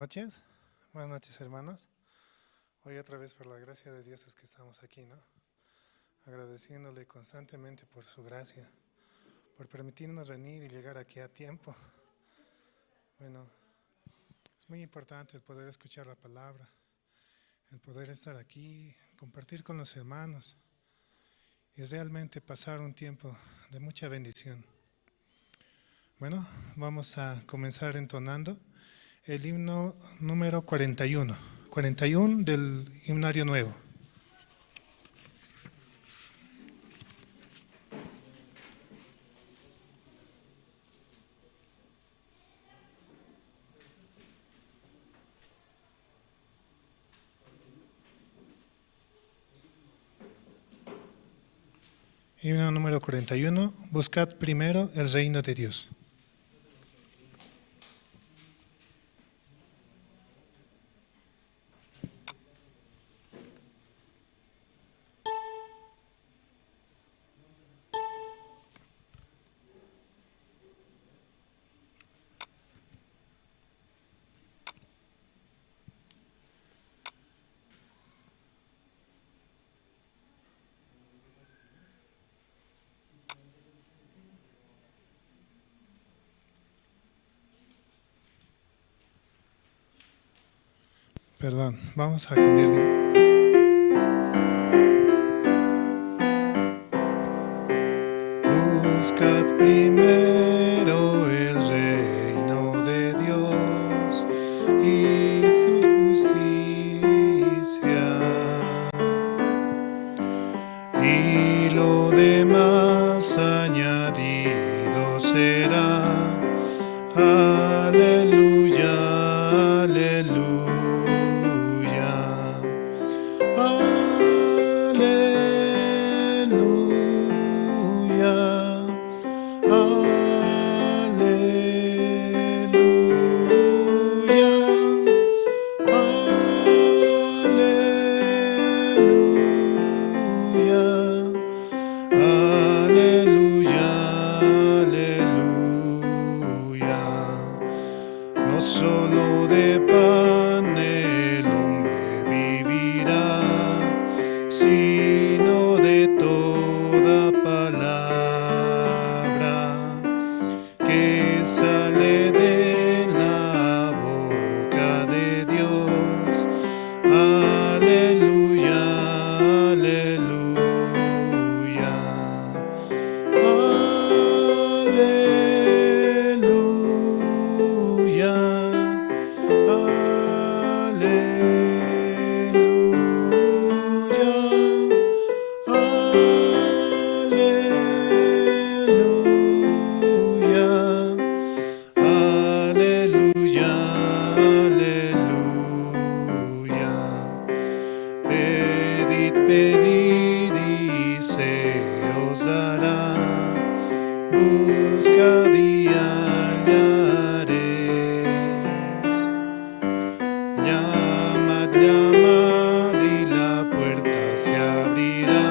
Noches, buenas noches hermanos. Hoy otra vez por la gracia de Dios es que estamos aquí, ¿no? Agradeciéndole constantemente por su gracia, por permitirnos venir y llegar aquí a tiempo. Bueno, es muy importante el poder escuchar la palabra, el poder estar aquí, compartir con los hermanos y realmente pasar un tiempo de mucha bendición. Bueno, vamos a comenzar entonando el himno número 41 del himnario nuevo. Himno número 41, buscad primero el reino de Dios. Perdón, vamos a cambiar de... Buscad primero el reino de Dios y su justicia, y lo demás añadido será. Aleluya, aleluya, aleluya, aleluya, aleluya, aleluya, aleluya. No solo de pan el hombre vivirá, sino de toda palabra que sale de la boca de Dios. Aleluya, aleluya, aleluya, aleluya, aleluya, aleluya, aleluya. Pedid, pedid y se os dará. Buscad y hallaréis. Llamad, llamad y la puerta se abrirá.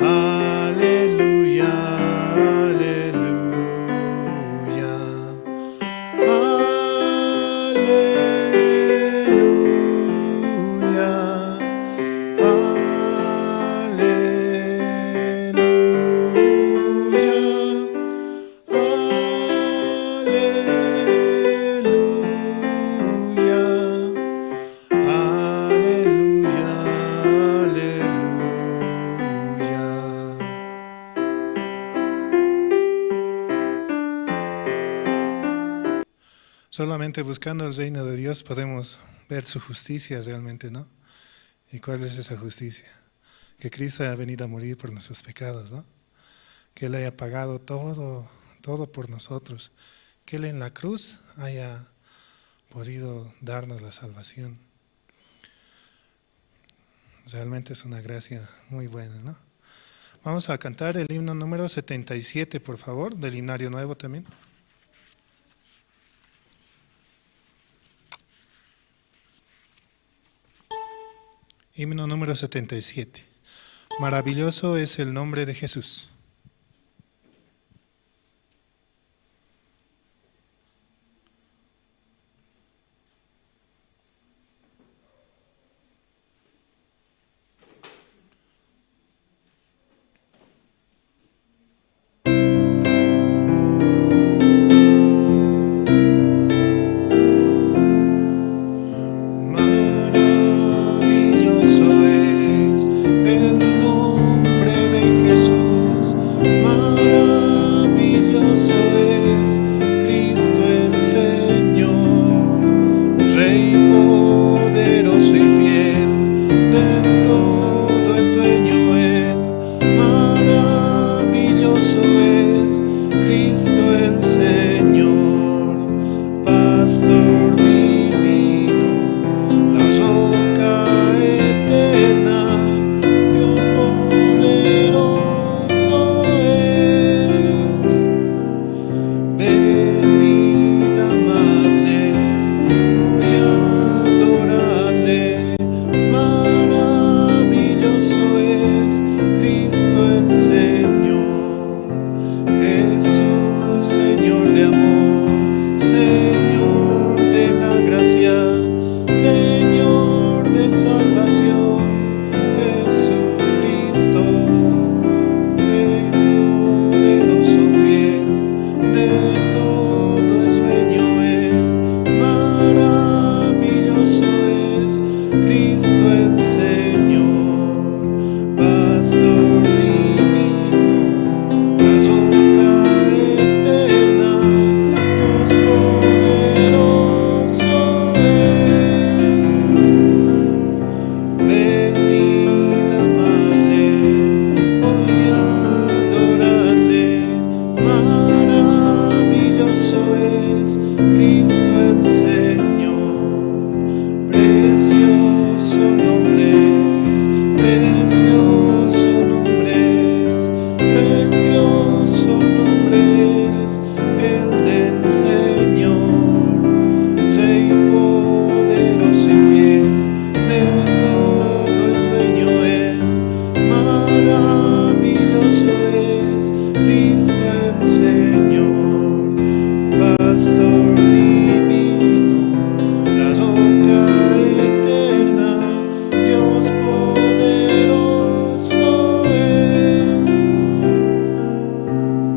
Aleluya, aleluya, aleluya, aleluya, aleluya. Solamente buscando el reino de Dios podemos ver su justicia realmente, ¿no? ¿Y cuál es esa justicia? Que Cristo haya venido a morir por nuestros pecados, ¿no? Que Él haya pagado todo por nosotros. Que Él en la cruz haya podido darnos la salvación. Realmente es una gracia muy buena, ¿no? Vamos a cantar el himno número 77, por favor, del himnario nuevo también. Himno número 77. Maravilloso es el nombre de Jesús. maravilloso es Cristo el Señor, Pastor divino, la roca eterna, Dios poderoso es.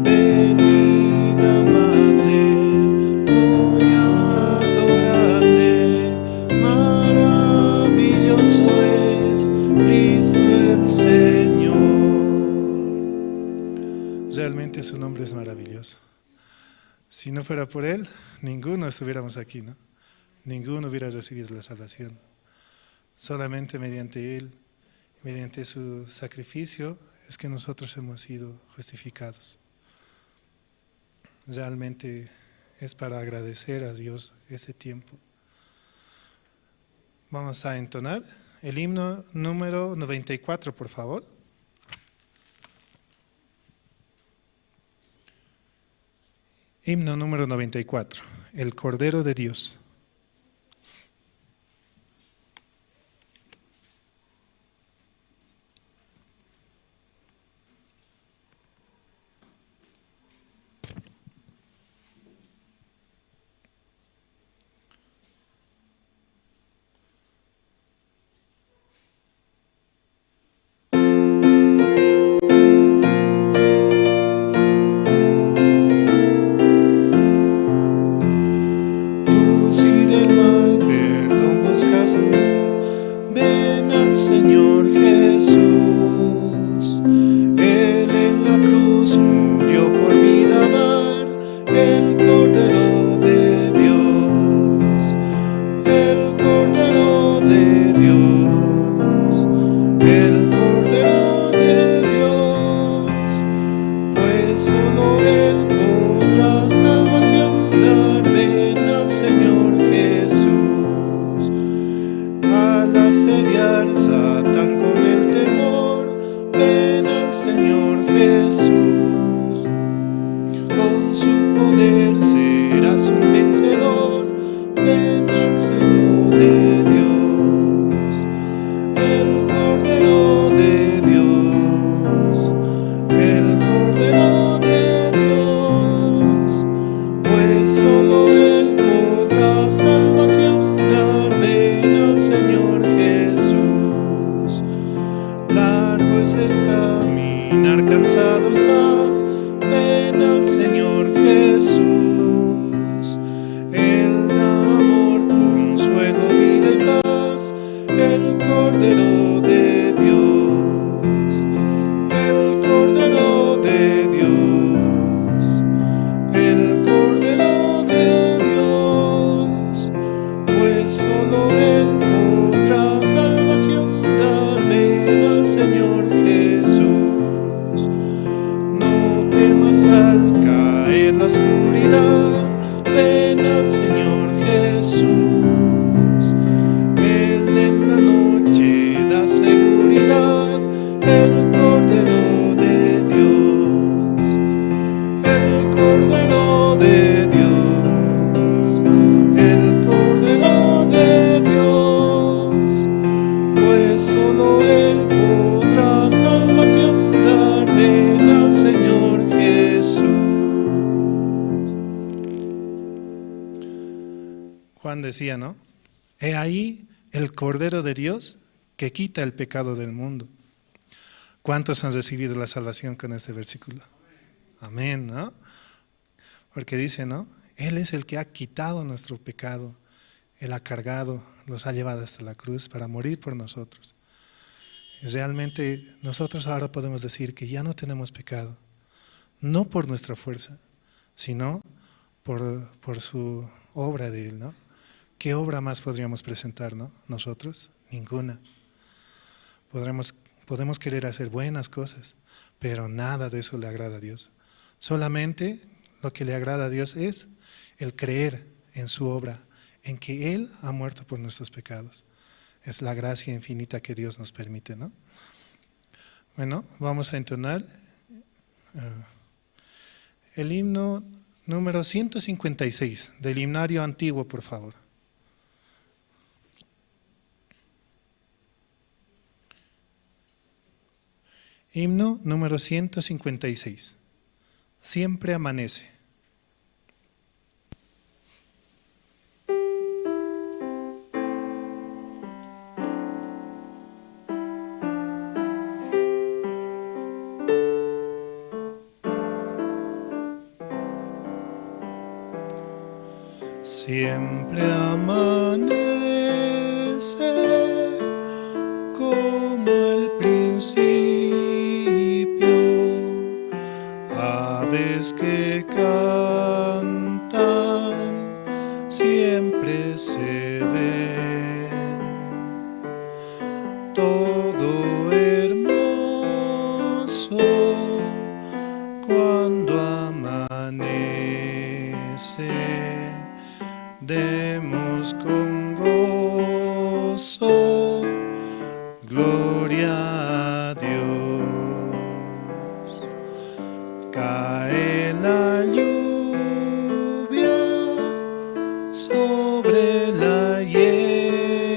Venid, amadle, voy a adorarle, maravilloso es Cristo el Señor. Realmente su nombre es maravilloso. Si no fuera por Él, ninguno estuviéramos aquí, ¿no? Ninguno hubiera recibido la salvación. Solamente mediante Él, mediante su sacrificio, es que nosotros hemos sido justificados. Realmente es para agradecer a Dios este tiempo. Vamos a entonar el himno número 94, por favor. Himno número 94, el Cordero de Dios. Ven al Señor Jesús, Él en la cruz murió por vida dar, el Cordero de Dios, el Cordero de Dios, el Cordero de Dios, pues solo Él podrá salvación dar. Ven al Señor Jesús. Al asediar Satán con el temor, ven al Señor Jesús. Con su poder serás un vencedor. Ven al Señor de Dios, el Cordero de Dios, el Cordero de Dios, pues solo Él podrá salvación dar. Ven al Señor Jesús. Largo es el caminar, cansado estás. Ven al Señor Jesús. Él da amor, consuelo, vida y paz. El Cordero de Dios, el Cordero de Dios, el Cordero de Dios, pues solo Él podrá salvación dar. Ven al Señor Jesús. No temas al caer la oscuridad. Ven al Señor Jesús. Él en la noche da seguridad. El Cordero de Dios, el Cordero de Dios, el Cordero de Dios, pues solo Él podrá salvación dar. Ven al Señor Jesús. Juan decía, ¿no? He ahí el Cordero de Dios que quita el pecado del mundo. ¿Cuántos han recibido la salvación con este versículo? Amén, ¿no? Porque dice, ¿no? Él es el que ha quitado nuestro pecado. Él ha cargado, los ha llevado hasta la cruz para morir por nosotros. Y realmente nosotros ahora podemos decir que ya no tenemos pecado. No por nuestra fuerza, sino por su obra de Él, ¿no? ¿Qué obra más podríamos presentar, ¿no? Nosotros? Ninguna. Podemos querer hacer buenas cosas, pero nada de eso le agrada a Dios. Solamente lo que le agrada a Dios es el creer en su obra, en que Él ha muerto por nuestros pecados. Es la gracia infinita que Dios nos permite, ¿no? Bueno, vamos a entonar el himno número 156 del himnario antiguo, por favor. Himno número 156. Siempre amanece. Siempre amanece como el principio, aves que cantan siempre se ven, todo hermoso cuando amanece. Demos con gozo gloria a Dios. Cae la lluvia sobre la hierba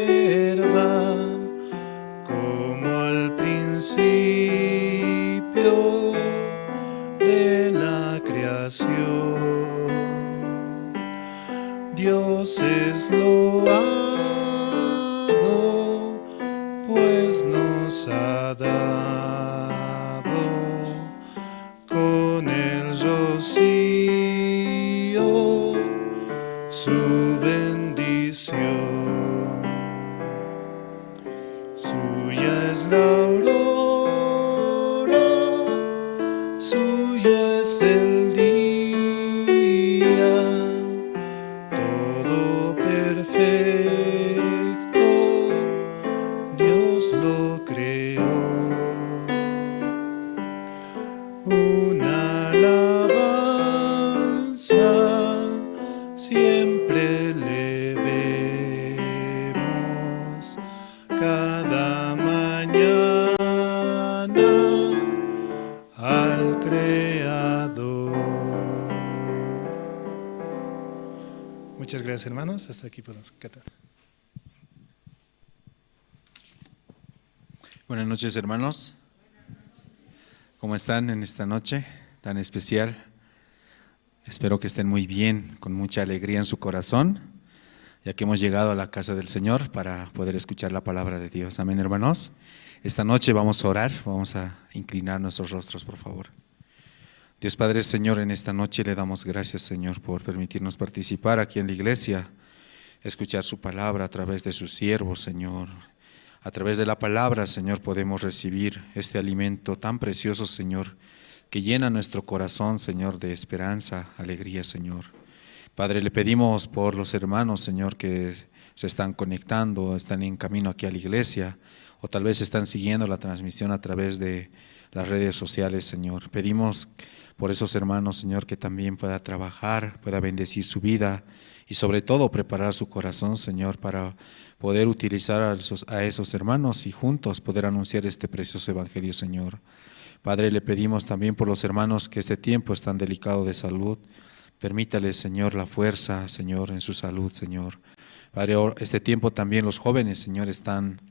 como al principio de la creación. Dios es loado, pues nos ha dado con el rocío su bendición. Suya es la aurora, suyo es el día. Una alabanza siempre le vemos cada mañana al Creador. Muchas gracias, hermanos. Hasta aquí podemos cantar. Buenas noches, hermanos. ¿Cómo están en esta noche tan especial? Espero que estén muy bien, con mucha alegría en su corazón, ya que hemos llegado a la casa del Señor para poder escuchar la palabra de Dios. Amén, hermanos. Esta noche vamos a orar, vamos a inclinar nuestros rostros, por favor. Dios Padre, Señor, en esta noche le damos gracias, Señor, por permitirnos participar aquí en la iglesia, escuchar su palabra a través de sus siervos, Señor. A través de la palabra, Señor, podemos recibir este alimento tan precioso, Señor, que llena nuestro corazón, Señor, de esperanza, alegría, Señor. Padre, le pedimos por los hermanos, Señor, que se están conectando, están en camino aquí a la iglesia, o tal vez están siguiendo la transmisión a través de las redes sociales, Señor. Pedimos por esos hermanos, Señor, que también pueda trabajar, pueda bendecir su vida y sobre todo preparar su corazón, Señor, para poder utilizar a esos hermanos y juntos poder anunciar este precioso evangelio, Señor. Padre, le pedimos también por los hermanos que este tiempo es tan delicado de salud. Permítales, Señor, la fuerza, Señor, en su salud, Señor. Padre, este tiempo también los jóvenes, Señor, están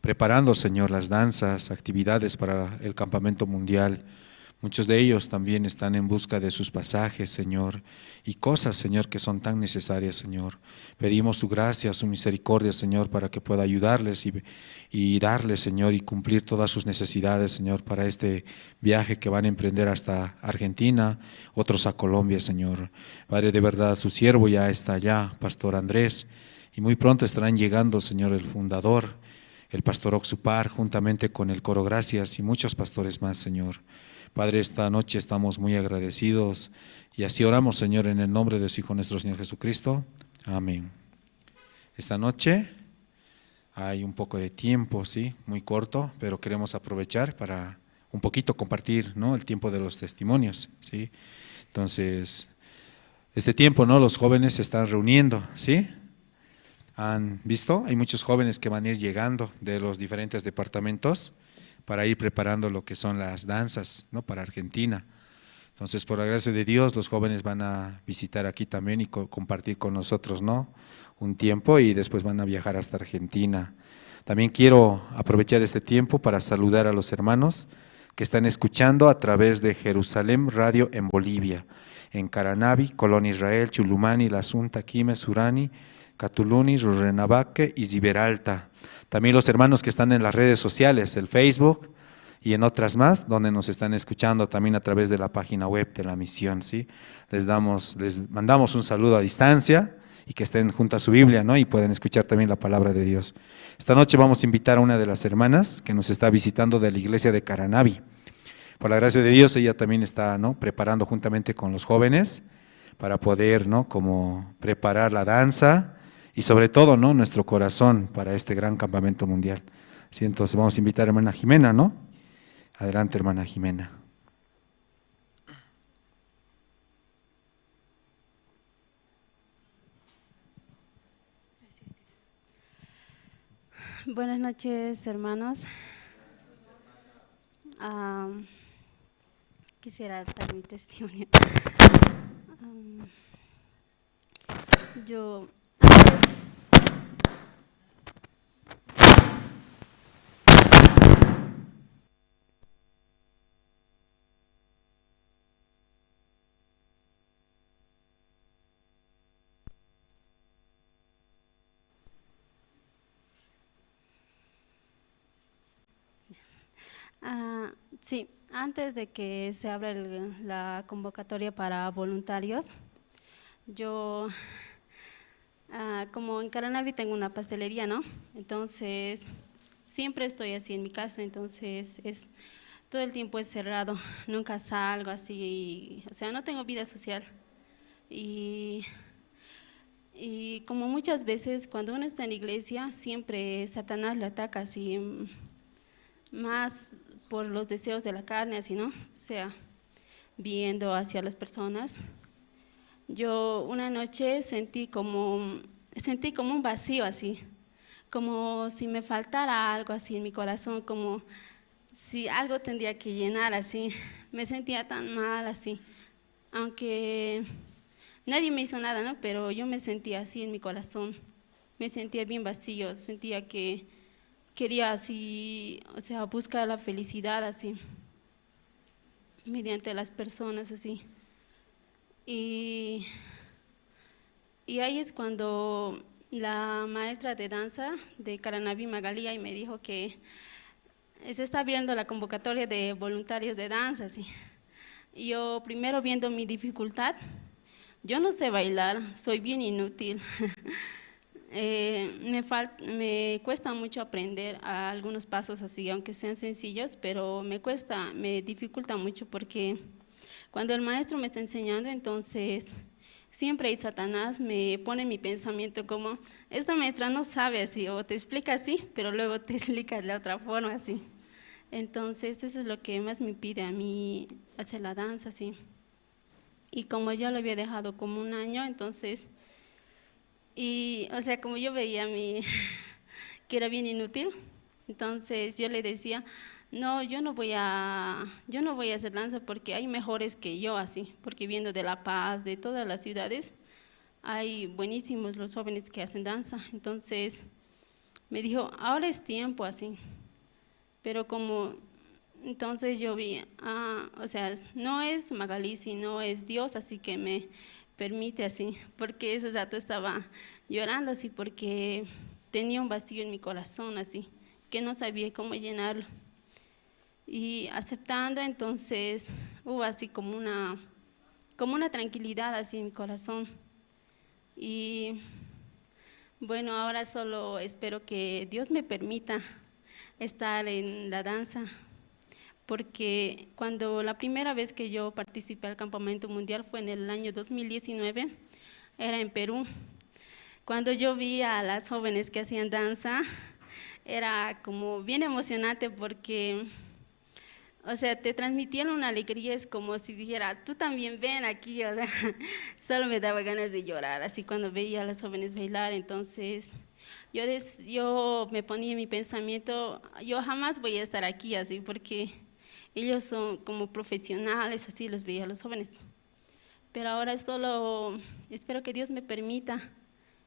preparando, Señor, las danzas, actividades para el campamento mundial. Muchos de ellos también están en busca de sus pasajes, Señor, y cosas, Señor, que son tan necesarias, Señor. Pedimos su gracia, su misericordia, Señor, para que pueda ayudarles y darles, Señor, y cumplir todas sus necesidades, Señor, para este viaje que van a emprender hasta Argentina, otros a Colombia, Señor. Padre, de verdad, su siervo ya está allá, Pastor Andrés, y muy pronto estarán llegando, Señor, el fundador, el Pastor Oxupar, juntamente con el Coro Gracias y muchos pastores más, Señor. Padre, esta noche estamos muy agradecidos y así oramos, Señor, en el nombre de su Hijo nuestro Señor Jesucristo. Amén. Esta noche hay un poco de tiempo, sí, muy corto, pero queremos aprovechar para un poquito compartir, ¿no?, el tiempo de los testimonios, sí. Entonces, este tiempo, ¿no?, los jóvenes se están reuniendo, ¿sí? ¿Han visto? Hay muchos jóvenes que van a ir llegando de los diferentes departamentos para ir preparando lo que son las danzas, ¿no?, para Argentina. Entonces, por la gracia de Dios, los jóvenes van a visitar aquí también y compartir con nosotros, ¿no?, un tiempo, y después van a viajar hasta Argentina. También quiero aprovechar este tiempo para saludar a los hermanos que están escuchando a través de Jerusalén Radio en Bolivia, en Caranavi, Colonia Israel, Chulumani, La Asunta, Quime, Surani, Catuluni, Rurrenabaque y Ziberalta. También los hermanos que están en las redes sociales, el Facebook y en otras más, donde nos están escuchando también a través de la página web de la misión, ¿sí? Les mandamos un saludo a distancia y que estén junto a su Biblia, ¿no? Y pueden escuchar también la palabra de Dios. Esta noche vamos a invitar a una de las hermanas que nos está visitando de la iglesia de Caranavi. Por la gracia de Dios, ella también está, ¿no?, preparando juntamente con los jóvenes para poder, ¿no?, como preparar la danza y sobre todo, ¿no?, nuestro corazón para este gran campamento mundial. Sí, entonces vamos a invitar a hermana Jimena, ¿no? Adelante, hermana Jimena. Buenas noches, hermanos. Quisiera dar mi testimonio. Yo sí, antes de que se abra la convocatoria para voluntarios, yo, como en Caranavi tengo una pastelería, ¿no? Entonces, siempre estoy así en mi casa, entonces todo el tiempo es cerrado, nunca salgo así, o sea, no tengo vida social. Y como muchas veces cuando uno está en la iglesia, siempre Satanás le ataca así, más por los deseos de la carne, así, ¿no? O sea, viendo hacia las personas. Yo una noche sentí como un vacío así, como si me faltara algo así en mi corazón, como si algo tendría que llenar así. Me sentía tan mal así, aunque nadie me hizo nada, ¿no? Pero yo me sentía así en mi corazón, me sentía bien vacío, sentía que quería así, o sea, buscar la felicidad así, mediante las personas así. Y ahí es cuando la maestra de danza de Caranavi, Magalía, y me dijo que se está abriendo la convocatoria de voluntarios de danza, así. Y yo primero viendo mi dificultad, yo no sé bailar, soy bien inútil. Me cuesta mucho aprender a algunos pasos así, aunque sean sencillos, pero me dificulta mucho porque cuando el maestro me está enseñando, entonces siempre hay Satanás, me pone en mi pensamiento como, esta maestra no sabe así, o te explica así, pero luego te explica de otra forma así. Entonces eso es lo que más me pide a mí hacer la danza así. Y como yo lo había dejado como un año, entonces, y o sea, como yo veía que era bien inútil, entonces yo le decía, no, yo no voy a hacer danza porque hay mejores que yo así, porque viendo de La Paz, de todas las ciudades, hay buenísimos los jóvenes que hacen danza. Entonces me dijo, ahora es tiempo así, pero como entonces yo vi, o sea, no es Magalí, sino es Dios, así que me permite así, porque ese rato estaba llorando así, porque tenía un vacío en mi corazón así, que no sabía cómo llenarlo. Y aceptando, entonces hubo así como una tranquilidad así en mi corazón. Y bueno, ahora solo espero que Dios me permita estar en la danza, porque cuando la primera vez que yo participé al campamento mundial fue en el año 2019, era en Perú. Cuando yo vi a las jóvenes que hacían danza, era como bien emocionante porque, o sea, te transmitían una alegría, es como si dijera, tú también ven aquí, o sea, solo me daba ganas de llorar, así cuando veía a las jóvenes bailar. Entonces yo me ponía en mi pensamiento, yo jamás voy a estar aquí así, porque ellos son como profesionales, así los veía a los jóvenes. Pero ahora solo espero que Dios me permita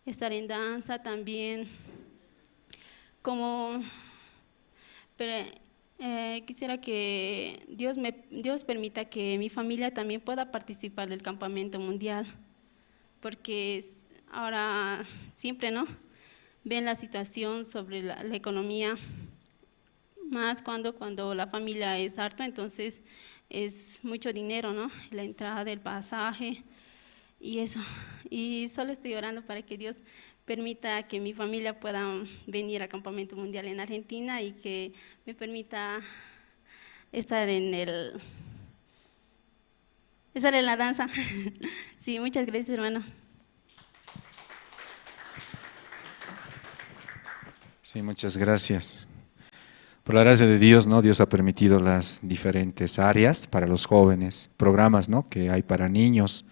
estar en danza también, como, pero Quisiera que Dios permita que mi familia también pueda participar del campamento mundial, porque ahora siempre, ¿no?, ven la situación sobre la economía, más cuando la familia es harta, entonces es mucho dinero, ¿no?, la entrada, el pasaje y eso. Y solo estoy orando para que Dios permita que mi familia pueda venir al campamento mundial en Argentina y que me permita estar en la danza. Sí, muchas gracias, hermano. Sí, muchas gracias. Por la gracia de Dios, ¿no? Dios ha permitido las diferentes áreas para los jóvenes, programas, ¿no?, que hay para niños,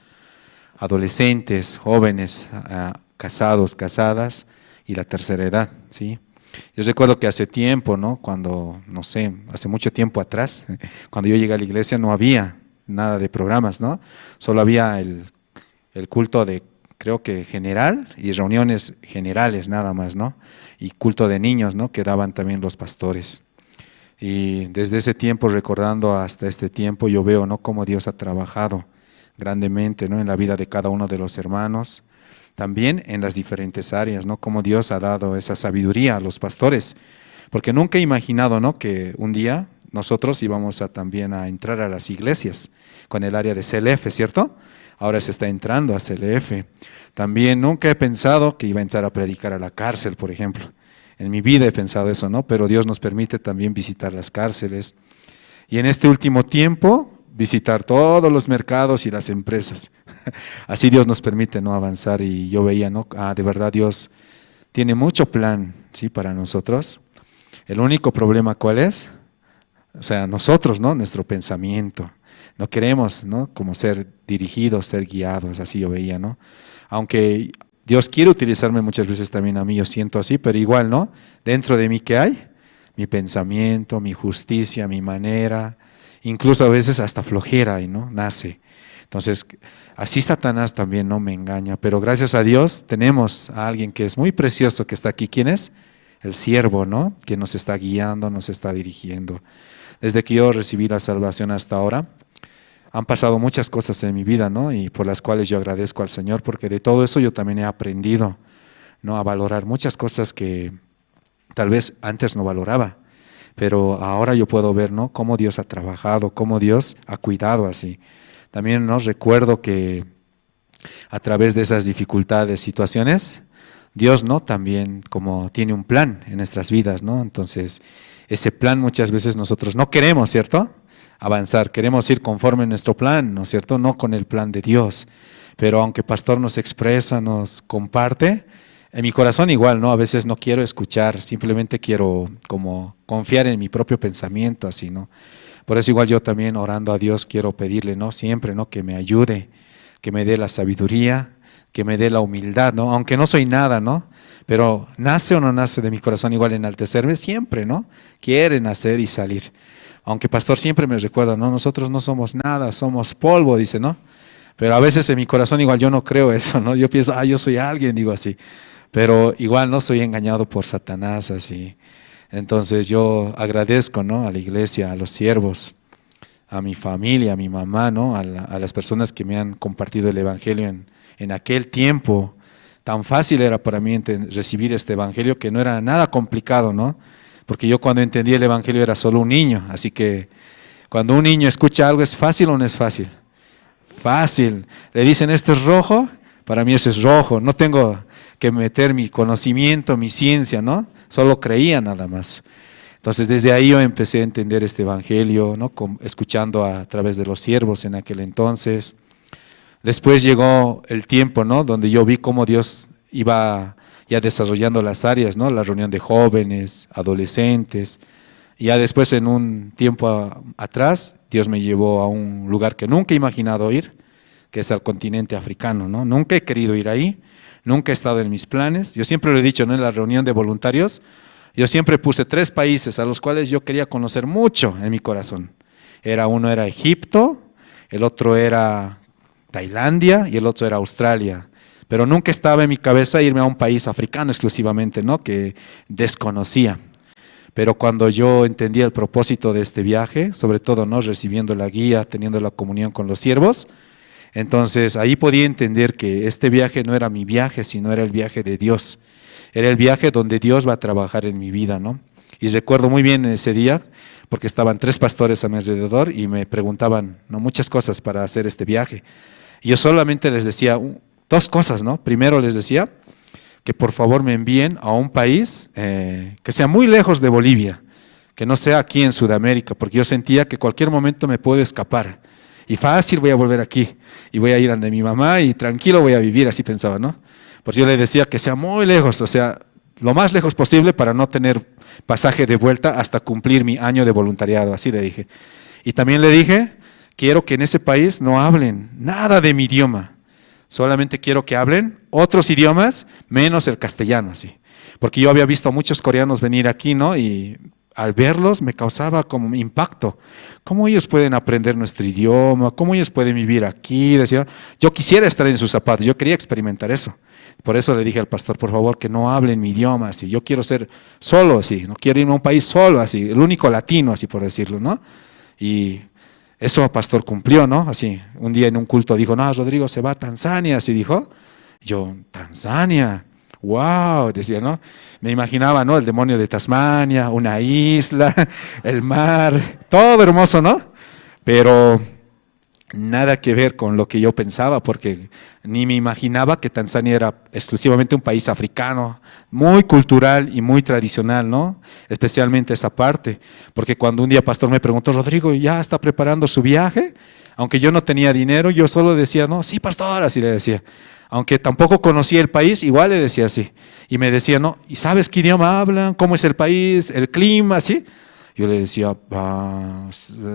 adolescentes, jóvenes, casados, casadas y la tercera edad, ¿sí? Yo recuerdo que hace tiempo, ¿no?, cuando, no sé, hace mucho tiempo atrás, cuando yo llegué a la iglesia no había nada de programas, ¿no? Solo había el culto de, creo que general, y reuniones generales nada más, ¿no? Y culto de niños, ¿no?, que daban también los pastores. Y desde ese tiempo, recordando hasta este tiempo, yo veo, ¿no?, cómo Dios ha trabajado grandemente, ¿no?, en la vida de cada uno de los hermanos, también en las diferentes áreas, ¿no?, cómo Dios ha dado esa sabiduría a los pastores, porque nunca he imaginado, ¿no?, que un día nosotros íbamos también a entrar a las iglesias con el área de CLF, ¿cierto? Ahora se está entrando a CLF. También nunca he pensado que iba a entrar a predicar a la cárcel, por ejemplo. En mi vida he pensado eso, ¿no? Pero Dios nos permite también visitar las cárceles. Y en este último tiempo, visitar todos los mercados y las empresas. Así Dios nos permite, ¿no?, avanzar. Y yo veía, ¿no?, de verdad Dios tiene mucho plan, ¿sí?, para nosotros. El único problema, ¿cuál es? O sea, nosotros, ¿no?, nuestro pensamiento. No queremos, ¿no?, como ser dirigidos, ser guiados, así yo veía, ¿no? Aunque Dios quiere utilizarme muchas veces también a mí, yo siento así, pero igual, ¿no? Dentro de mí, ¿qué hay? Mi pensamiento, mi justicia, mi manera, incluso a veces hasta flojera, ¿no?, nace. Entonces, así Satanás también no me engaña, pero gracias a Dios tenemos a alguien que es muy precioso, que está aquí. ¿Quién es? El siervo, ¿no?, que nos está guiando, nos está dirigiendo. Desde que yo recibí la salvación hasta ahora, han pasado muchas cosas en mi vida, ¿no?, y por las cuales yo agradezco al Señor, porque de todo eso yo también he aprendido, ¿no?, a valorar muchas cosas que tal vez antes no valoraba, pero ahora yo puedo ver, ¿no?, cómo Dios ha trabajado, cómo Dios ha cuidado así. También nos recuerdo que a través de esas dificultades, situaciones, Dios, ¿no?, también como tiene un plan en nuestras vidas, ¿no? Entonces, ese plan muchas veces nosotros no queremos, ¿cierto?, avanzar, queremos ir conforme a nuestro plan, ¿no es cierto?, no con el plan de Dios. Pero aunque pastor nos expresa, nos comparte, en mi corazón igual, ¿no?, a veces no quiero escuchar, simplemente quiero como confiar en mi propio pensamiento, así, ¿no? Por eso igual yo también orando a Dios quiero pedirle, ¿no?, siempre, ¿no?, que me ayude, que me dé la sabiduría, que me dé la humildad, ¿no?, aunque no soy nada, ¿no?, pero nace o no nace de mi corazón igual enaltecerme, siempre, ¿no?, quiere nacer y salir. Aunque pastor siempre me recuerda, ¿no?, nosotros no somos nada, somos polvo, dice, ¿no? Pero a veces en mi corazón igual yo no creo eso, ¿no? Yo pienso, yo soy alguien, digo así. Pero igual no soy engañado por Satanás, así. Entonces yo agradezco, ¿no?, a la iglesia, a los siervos, a mi familia, a mi mamá, ¿no?, a las personas que me han compartido el evangelio en aquel tiempo. Tan fácil era para mí recibir este evangelio, que no era nada complicado, ¿no? Porque yo cuando entendí el evangelio era solo un niño, así que cuando un niño escucha algo, ¿es fácil o no es fácil? Fácil. Le dicen, ¿esto es rojo? Para mí eso es rojo. No tengo que meter mi conocimiento, mi ciencia, ¿no? Solo creía nada más. Entonces desde ahí yo empecé a entender este evangelio, ¿no?, escuchando a través de los siervos en aquel entonces. Después llegó el tiempo, ¿no?, donde yo vi cómo Dios iba ya desarrollando las áreas, ¿no?, la reunión de jóvenes, adolescentes. Y ya después, en un tiempo atrás, Dios me llevó a un lugar que nunca he imaginado ir, que es al continente africano, ¿no? Nunca he querido ir ahí, nunca he estado en mis planes. Yo siempre lo he dicho, ¿no?, en la reunión de voluntarios, yo siempre puse 3 países a los cuales yo quería conocer mucho en mi corazón. Uno era Egipto, el otro era Tailandia y el otro era Australia. Pero nunca estaba en mi cabeza irme a un país africano exclusivamente, ¿no?, que desconocía. Pero cuando yo entendí el propósito de este viaje, sobre todo no recibiendo la guía, teniendo la comunión con los siervos, entonces ahí podía entender que este viaje no era mi viaje, sino era el viaje de Dios. Era el viaje donde Dios va a trabajar en mi vida, ¿no? Y recuerdo muy bien ese día, porque estaban 3 pastores a mi alrededor y me preguntaban, ¿no?, muchas cosas para hacer este viaje. Y yo solamente les decía 2 cosas, ¿no? Primero les decía que por favor me envíen a un país que sea muy lejos de Bolivia, que no sea aquí en Sudamérica, porque yo sentía que cualquier momento me puedo escapar. Y fácil voy a volver aquí, y voy a ir donde mi mamá y tranquilo voy a vivir, así pensaba, ¿no? Pues yo le decía que sea muy lejos, o sea, lo más lejos posible para no tener pasaje de vuelta hasta cumplir mi año de voluntariado, así le dije. Y también le dije, quiero que en ese país no hablen nada de mi idioma, solamente quiero que hablen otros idiomas, menos el castellano, así. Porque yo había visto a muchos coreanos venir aquí, ¿no? Y al verlos me causaba como impacto. ¿Cómo ellos pueden aprender nuestro idioma? ¿Cómo ellos pueden vivir aquí? Decía, yo quisiera estar en sus zapatos, yo quería experimentar eso. Por eso le dije al pastor, por favor, que no hablen mi idioma, así. Yo quiero ser solo, así. No quiero irme a un país solo, así. El único latino, así por decirlo, ¿no? Y eso el pastor cumplió, ¿no? Así. Un día en un culto dijo, no, Rodrigo se va a Tanzania, así dijo. Yo, Tanzania, wow, decía, ¿no? Me imaginaba, ¿no? El demonio de Tasmania, una isla, el mar, todo hermoso, ¿no? Pero nada que ver con lo que yo pensaba, porque ni me imaginaba que Tanzania era exclusivamente un país africano, muy cultural y muy tradicional, ¿no? Especialmente esa parte, porque cuando un día pastor me preguntó, Rodrigo, ¿ya está preparando su viaje? Aunque yo no tenía dinero, yo solo decía, no, sí, pastor, así le decía. Aunque tampoco conocía el país, igual le decía así. Y me decía, no, ¿y sabes qué idioma hablan? ¿Cómo es el país? ¿El clima? Así. Yo le decía,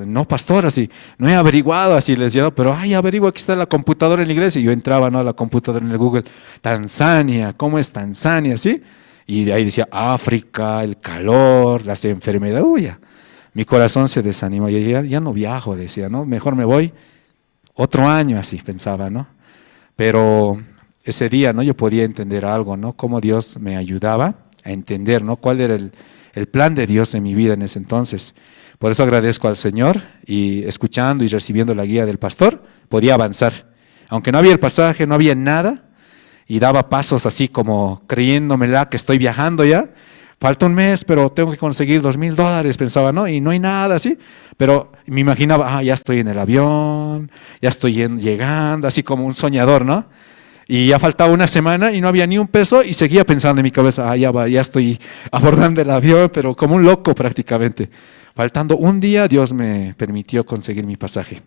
no, pastor, así, no he averiguado, así le decía, no, pero averigua, aquí está la computadora en la iglesia. Y yo entraba, ¿no?, a la computadora en el Google, Tanzania, ¿cómo es Tanzania? ¿Sí? Y de ahí decía, África, el calor, las enfermedades, uy, ya. Mi corazón se desanimó. Yo ya no viajo, decía, ¿no? Mejor me voy otro año, así pensaba, ¿no? Pero ese día, ¿no?, yo podía entender algo, ¿no? Cómo Dios me ayudaba a entender, ¿no?, cuál era el plan de Dios en mi vida en ese entonces. Por eso agradezco al Señor y escuchando y recibiendo la guía del pastor, podía avanzar. Aunque no había el pasaje, no había nada, y daba pasos así como creyéndomela que estoy viajando ya. Falta un mes, pero tengo que conseguir $2,000, pensaba, ¿no? Y no hay nada así. Pero me imaginaba, ya estoy en el avión, ya estoy llegando, así como un soñador, ¿no? Y ya faltaba una semana y no había ni un peso y seguía pensando en mi cabeza, ya estoy abordando el avión, pero como un loco prácticamente. Faltando un día, Dios me permitió conseguir mi pasaje.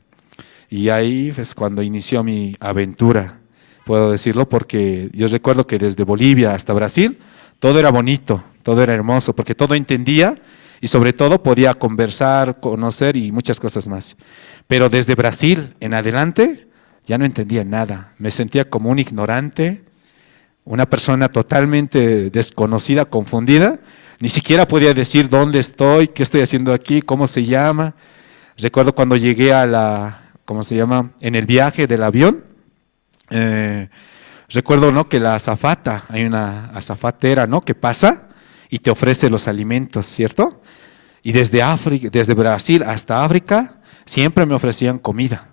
Y ahí es cuando inició mi aventura, puedo decirlo, porque yo recuerdo que desde Bolivia hasta Brasil, todo era bonito, todo era hermoso, porque todo entendía y sobre todo podía conversar, conocer y muchas cosas más. Pero desde Brasil en adelante ya no entendía nada, me sentía como un ignorante, una persona totalmente desconocida, confundida, ni siquiera podía decir dónde estoy, qué estoy haciendo aquí, cómo se llama. Recuerdo cuando llegué a ¿cómo se llama?, en el viaje del avión, recuerdo, ¿no?, que la azafata, hay una azafatera, ¿no?, que pasa y te ofrece los alimentos, ¿cierto? Y desde Brasil hasta África siempre me ofrecían comida.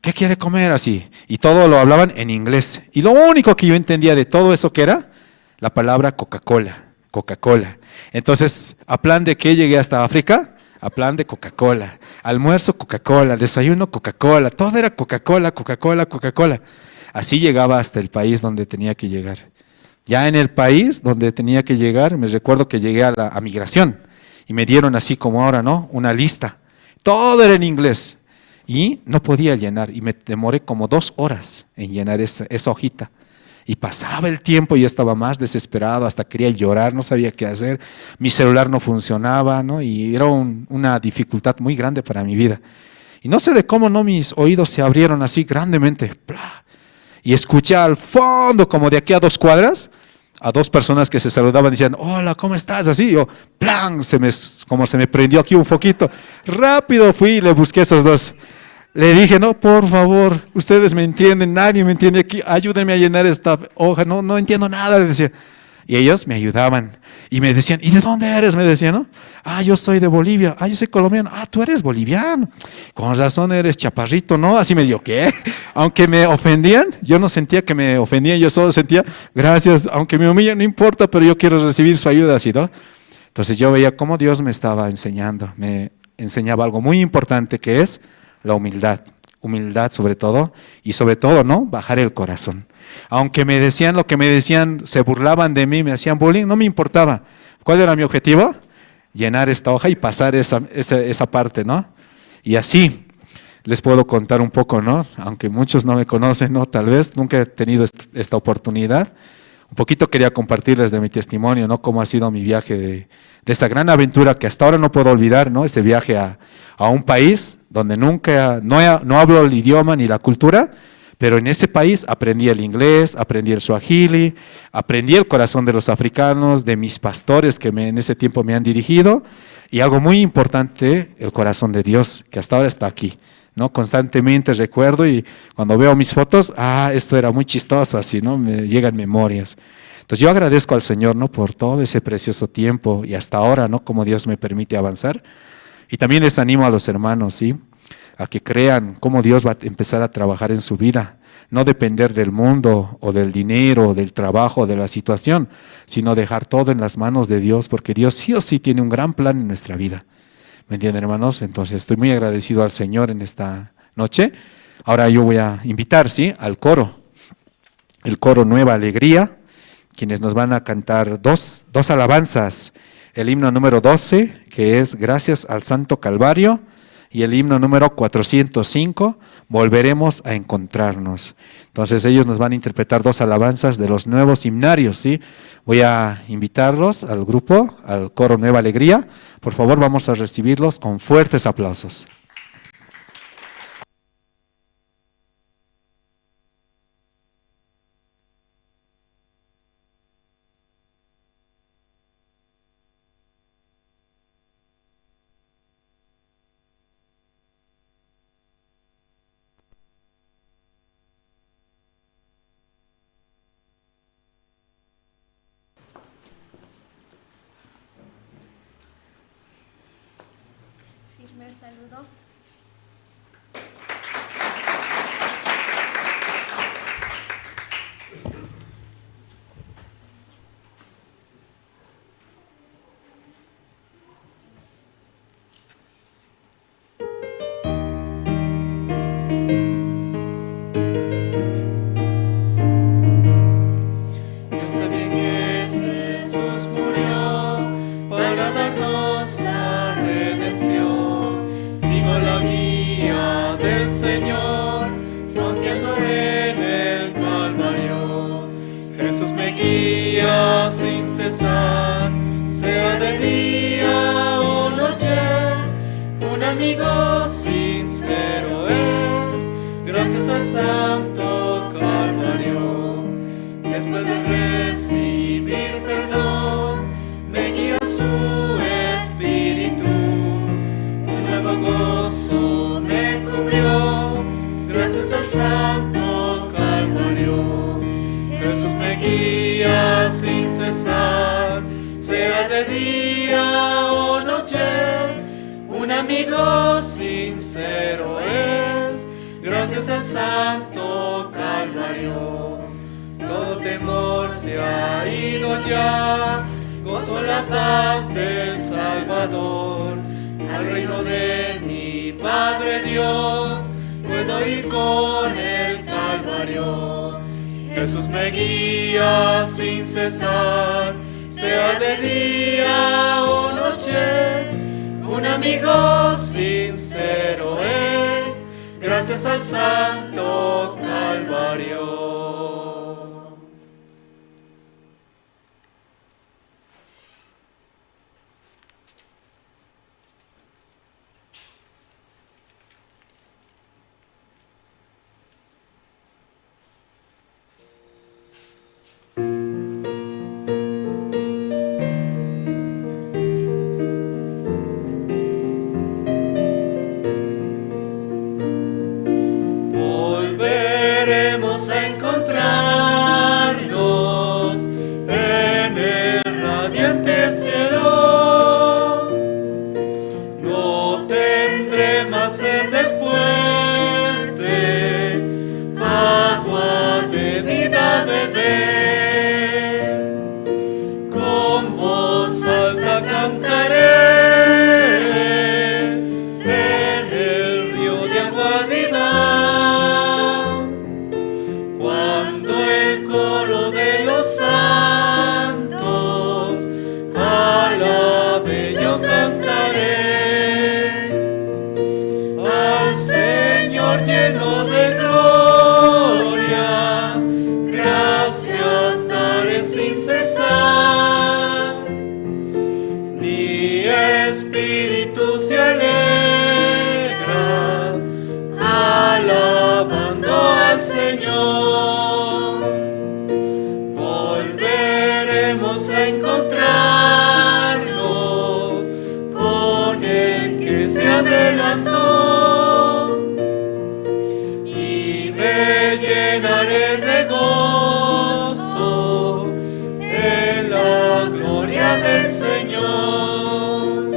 ¿Qué quiere comer así? Y todo lo hablaban en inglés. Y lo único que yo entendía de todo eso que era la palabra Coca-Cola, Coca-Cola. Entonces, ¿a plan de qué llegué hasta África? A plan de Coca-Cola. Almuerzo Coca-Cola, desayuno Coca-Cola, todo era Coca-Cola, Coca-Cola, Coca-Cola. Así llegaba hasta el país donde tenía que llegar. Ya en el país donde tenía que llegar, me recuerdo que llegué a migración y me dieron así como ahora, ¿no?, una lista. Todo era en inglés. Y no podía llenar y me demoré como 2 horas en llenar esa hojita. Y pasaba el tiempo y yo estaba más desesperado, hasta quería llorar, no sabía qué hacer. Mi celular no funcionaba, ¿no? Y era una dificultad muy grande para mi vida. Y no sé de cómo no mis oídos se abrieron así grandemente. ¡Plah! Y escuché al fondo, como de aquí a 2 cuadras, a 2 personas que se saludaban, decían, hola, ¿cómo estás? Así, yo, ¡plan! Como se me prendió aquí un foquito. Rápido fui y le busqué a esos 2. Le dije, no, por favor, ustedes me entienden, nadie me entiende aquí, ayúdenme a llenar esta hoja, no entiendo nada, le decía. Y ellos me ayudaban y me decían, ¿y de dónde eres? Me decían, ¿no? Ah, yo soy de Bolivia. Ah, yo soy colombiano. Ah, tú eres boliviano. Con razón eres chaparrito, ¿no? Así me dijo, ¿qué? Aunque me ofendían, yo no sentía que me ofendían, yo solo sentía, gracias, aunque me humillen, no importa, pero yo quiero recibir su ayuda, así, ¿no? Entonces yo veía cómo Dios me estaba enseñando, me enseñaba algo muy importante que es la humildad. Humildad sobre todo, y sobre todo, ¿no? Bajar el corazón. Aunque me decían lo que me decían, se burlaban de mí, me hacían bullying, no me importaba. ¿Cuál era mi objetivo? Llenar esta hoja y pasar esa parte, ¿no? Y así les puedo contar un poco, ¿no? Aunque muchos no me conocen, ¿no? Tal vez nunca he tenido esta oportunidad. Un poquito quería compartirles de mi testimonio, ¿no? Cómo ha sido mi viaje de esa gran aventura que hasta ahora no puedo olvidar, ¿no? Ese viaje a un país donde nunca, no hablo el idioma ni la cultura, pero en ese país aprendí el inglés, aprendí el suajili, aprendí el corazón de los africanos, de mis pastores que en ese tiempo me han dirigido, y algo muy importante, el corazón de Dios, que hasta ahora está aquí, ¿no? Constantemente recuerdo y cuando veo mis fotos, esto era muy chistoso, así, ¿no? Me llegan memorias. Entonces yo agradezco al Señor, ¿no? Por todo ese precioso tiempo y hasta ahora, ¿no? Como Dios me permite avanzar. Y también les animo a los hermanos, ¿sí? A que crean cómo Dios va a empezar a trabajar en su vida. No depender del mundo o del dinero, o del trabajo, o de la situación, sino dejar todo en las manos de Dios, porque Dios sí o sí tiene un gran plan en nuestra vida. ¿Me entienden, hermanos? Entonces estoy muy agradecido al Señor en esta noche. Ahora yo voy a invitar, ¿sí? Al coro. El coro Nueva Alegría, quienes nos van a cantar dos alabanzas. El himno número 12, que es Gracias al Santo Calvario, y el himno número 405, Volveremos a encontrarnos. Entonces ellos nos van a interpretar dos alabanzas de los nuevos himnarios, ¿sí? Voy a invitarlos al grupo, al coro Nueva Alegría. Por favor, vamos a recibirlos con fuertes aplausos. Firme saludo. Yo sé bien que Jesús murió para darnos la redención. Sigo la guía del Señor, confiando en el Calvario. Jesús me guía sin cesar, sea de día o noche. Un amigo sincero es, gracias al Santo Calvario. Después de recibir perdón, me guía su espíritu. Un nuevo gozo me cubrió, gracias al Santo Calvario. Jesús me guía sin cesar, sea de día o noche. Un amigo sincero es, gracias al Santo Calvario. Todo temor se ha ido ya, gozo la paz del Salvador. Al reino de mi Padre Dios, puedo ir con el Calvario. Jesús me guía sin cesar, sea de día o noche. Un amigo sincero es, gracias al Santo Calvario. Volveremos a encontrar lleno de gloria, gracias daré sin cesar. Mi espíritu se alegra, alabando al Señor. Volveremos a encontrarnos con el que se adelantó, y me llenaré de gozo en la gloria del Señor,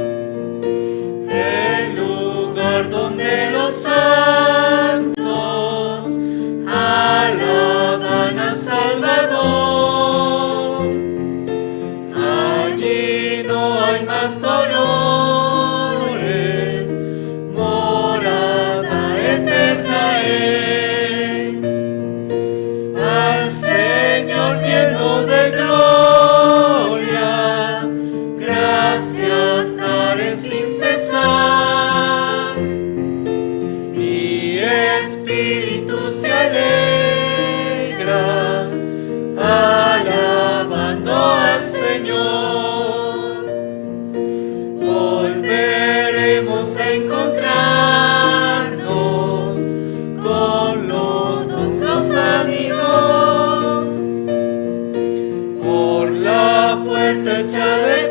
el lugar donde los santos alaban al Salvador. Allí no hay más dolores, morada eterna es. Al Señor lleno de gloria, gracias daré sin cesar. Mi espíritu se alegra, alabando al Señor. Volveremos a encontrarnos con los amigos por la puerta hecha de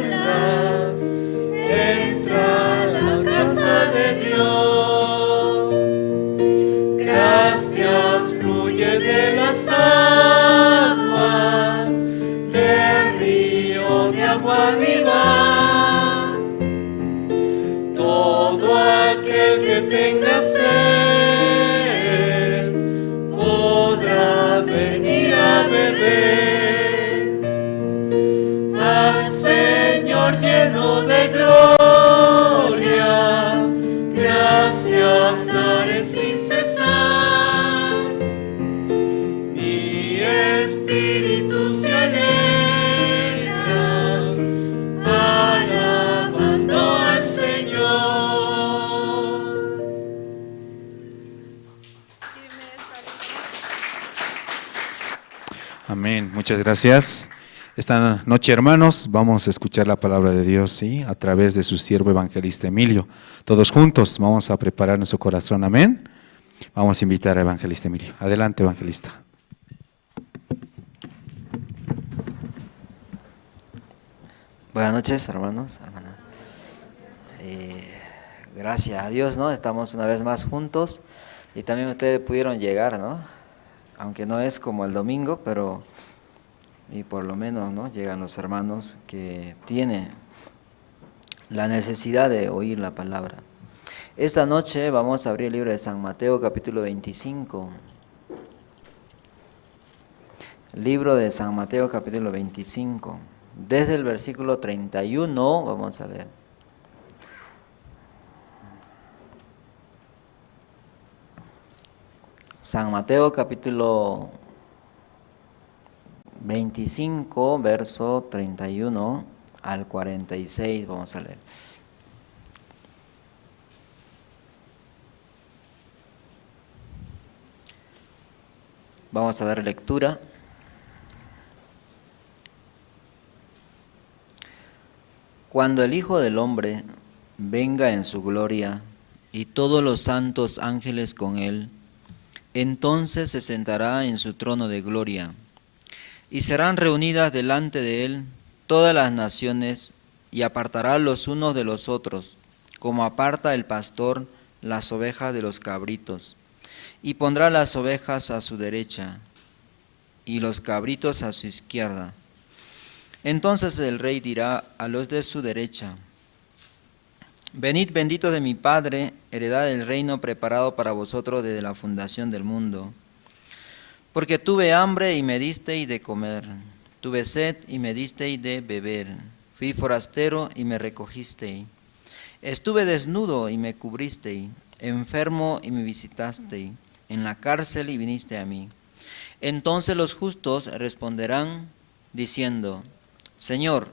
perlas. Entra a la casa de Dios. Gracias fluye de las aguas del río de agua viva. Todo aquel que tenga sed podrá venir a beber. Al Señor lleno de gloria, gracias daré sin cesar. Mi espíritu se alegra, alabando al Señor. Amén, muchas gracias. Esta noche, hermanos, vamos a escuchar la palabra de Dios, ¿sí? A través de su siervo evangelista Emilio. Todos juntos vamos a preparar nuestro corazón, amén. Vamos a invitar al evangelista Emilio. Adelante, evangelista. Buenas noches, hermanos, hermanas. Gracias a Dios, ¿no? Estamos una vez más juntos y también ustedes pudieron llegar, ¿no? Aunque no es como el domingo, pero y por lo menos, ¿no? Llegan los hermanos que tienen la necesidad de oír la palabra. Esta noche vamos a abrir el libro de San Mateo, capítulo 25. Libro de San Mateo, capítulo 25. Desde el versículo 31 vamos a leer. San Mateo, capítulo 25, verso 31 al 46, vamos a leer. Vamos a dar lectura. Cuando el Hijo del Hombre venga en su gloria y todos los santos ángeles con él, entonces se sentará en su trono de gloria, y serán reunidas delante de él todas las naciones, y apartará los unos de los otros, como aparta el pastor las ovejas de los cabritos, y pondrá las ovejas a su derecha, y los cabritos a su izquierda. Entonces el rey dirá a los de su derecha: venid benditos de mi Padre, heredad el reino preparado para vosotros desde la fundación del mundo. Porque tuve hambre y me disteis de comer, tuve sed y me disteis de beber, fui forastero y me recogisteis, estuve desnudo y me cubristeis, enfermo y me visitasteis, en la cárcel y viniste a mí. Entonces los justos responderán diciendo: Señor,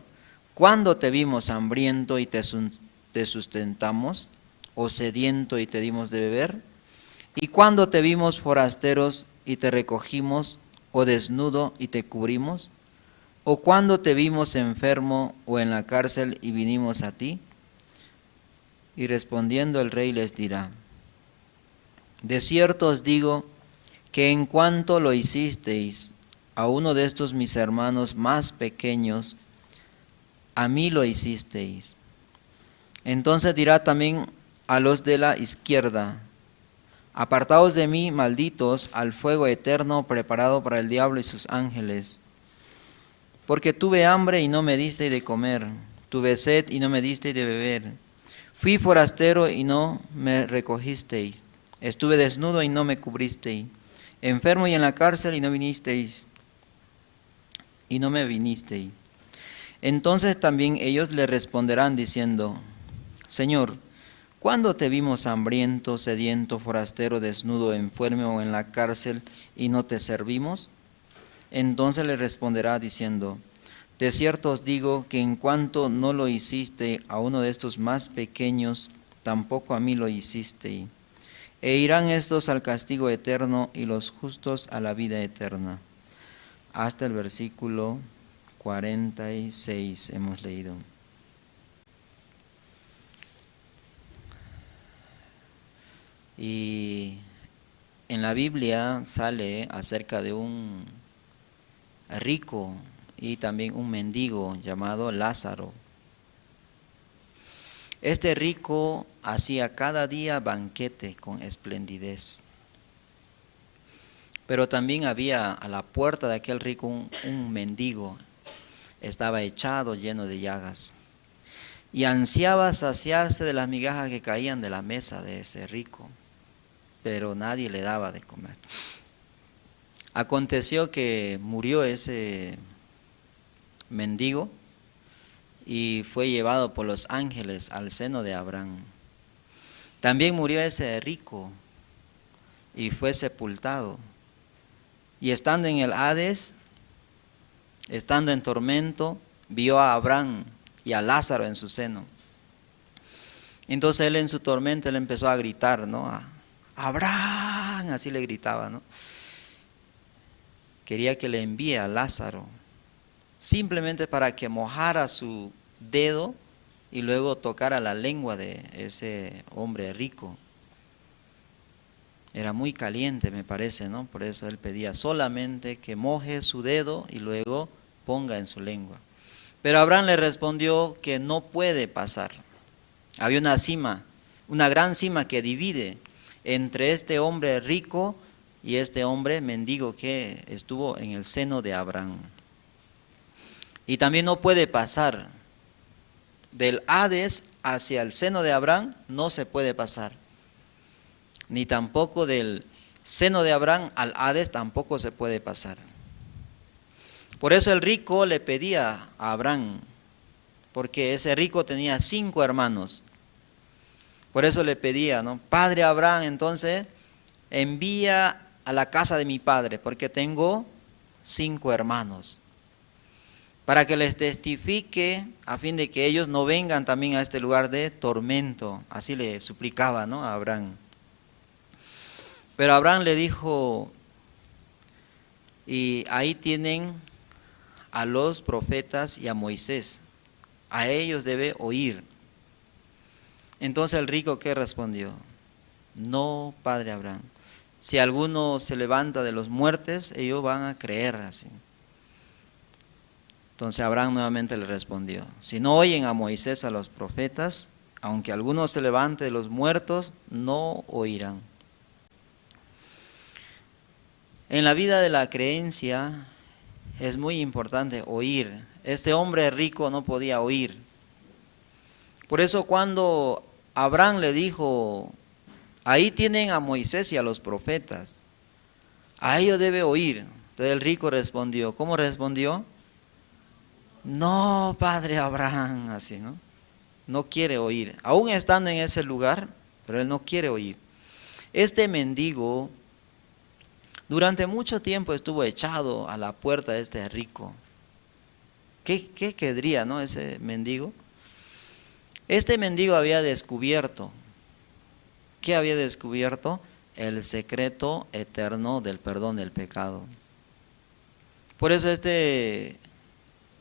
¿cuándo te vimos hambriento y te sustentamos, o sediento y te dimos de beber? ¿Y cuándo te vimos forasteros y te recogimos, o desnudo y te cubrimos? ¿O cuándo te vimos enfermo o en la cárcel y vinimos a ti? Y respondiendo el rey les dirá: de cierto os digo que en cuanto lo hicisteis a uno de estos mis hermanos más pequeños, a mí lo hicisteis. Entonces dirá también a los de la izquierda: apartaos de mí, malditos, al fuego eterno preparado para el diablo y sus ángeles. Porque tuve hambre y no me disteis de comer, tuve sed y no me disteis de beber, fui forastero y no me recogisteis, estuve desnudo y no me cubristeis, enfermo y en la cárcel y no vinisteis, y no me vinisteis. Entonces también ellos le responderán diciendo: Señor, ¿cuándo te vimos hambriento, sediento, forastero, desnudo, enfermo o en la cárcel y no te servimos? Entonces le responderá diciendo: de cierto os digo que en cuanto no lo hiciste a uno de estos más pequeños, tampoco a mí lo hiciste. E irán estos al castigo eterno y los justos a la vida eterna. Hasta el versículo 46 hemos leído. Y en la Biblia sale acerca de un rico y también un mendigo llamado Lázaro. Este rico hacía cada día banquete con esplendidez. Pero también había a la puerta de aquel rico un mendigo. Estaba echado, lleno de llagas. Y ansiaba saciarse de las migajas que caían de la mesa de ese rico, pero nadie le daba de comer. Aconteció que murió ese mendigo y fue llevado por los ángeles al seno de Abraham. También murió ese rico y fue sepultado. Y estando en el Hades, estando en tormento, vio a Abraham y a Lázaro en su seno. Entonces él en su tormento él empezó a gritar, ¿no? Abraham, así le gritaba, ¿no? Quería que le envíe a Lázaro, simplemente para que mojara su dedo y luego tocara la lengua de ese hombre rico. Era muy caliente, me parece, ¿no? Por eso él pedía solamente que moje su dedo y luego ponga en su lengua. Pero Abraham le respondió que no puede pasar. Había una cima, una gran cima que divide entre este hombre rico y este hombre mendigo que estuvo en el seno de Abraham. Y también no puede pasar del Hades hacia el seno de Abraham, no se puede pasar. Ni tampoco del seno de Abraham al Hades tampoco se puede pasar. Por eso el rico le pedía a Abraham, porque ese rico tenía 5 hermanos. Por eso le pedía, ¿no? Padre Abraham, entonces envía a la casa de mi padre, porque tengo 5 hermanos, para que les testifique a fin de que ellos no vengan también a este lugar de tormento. Así le suplicaba, ¿no? A Abraham. Pero Abraham le dijo, y ahí tienen a los profetas y a Moisés, a ellos debe oír. Entonces el rico, ¿qué respondió? No, padre Abraham, si alguno se levanta de los muertos, ellos van a creer así. Entonces Abraham nuevamente le respondió, si no oyen a Moisés, a los profetas, aunque alguno se levante de los muertos, no oirán. En la vida de la creencia es muy importante oír. Este hombre rico no podía oír. Por eso cuando Abraham le dijo, ahí tienen a Moisés y a los profetas, a ellos debe oír. Entonces el rico respondió, ¿cómo respondió? No, padre Abraham, así, ¿no? No quiere oír, aún estando en ese lugar, pero él no quiere oír. Este mendigo durante mucho tiempo estuvo echado a la puerta de este rico. ¿Qué querría, no, ese mendigo? Este mendigo había descubierto, ¿qué había descubierto? el secreto eterno del perdón del pecado. Por eso este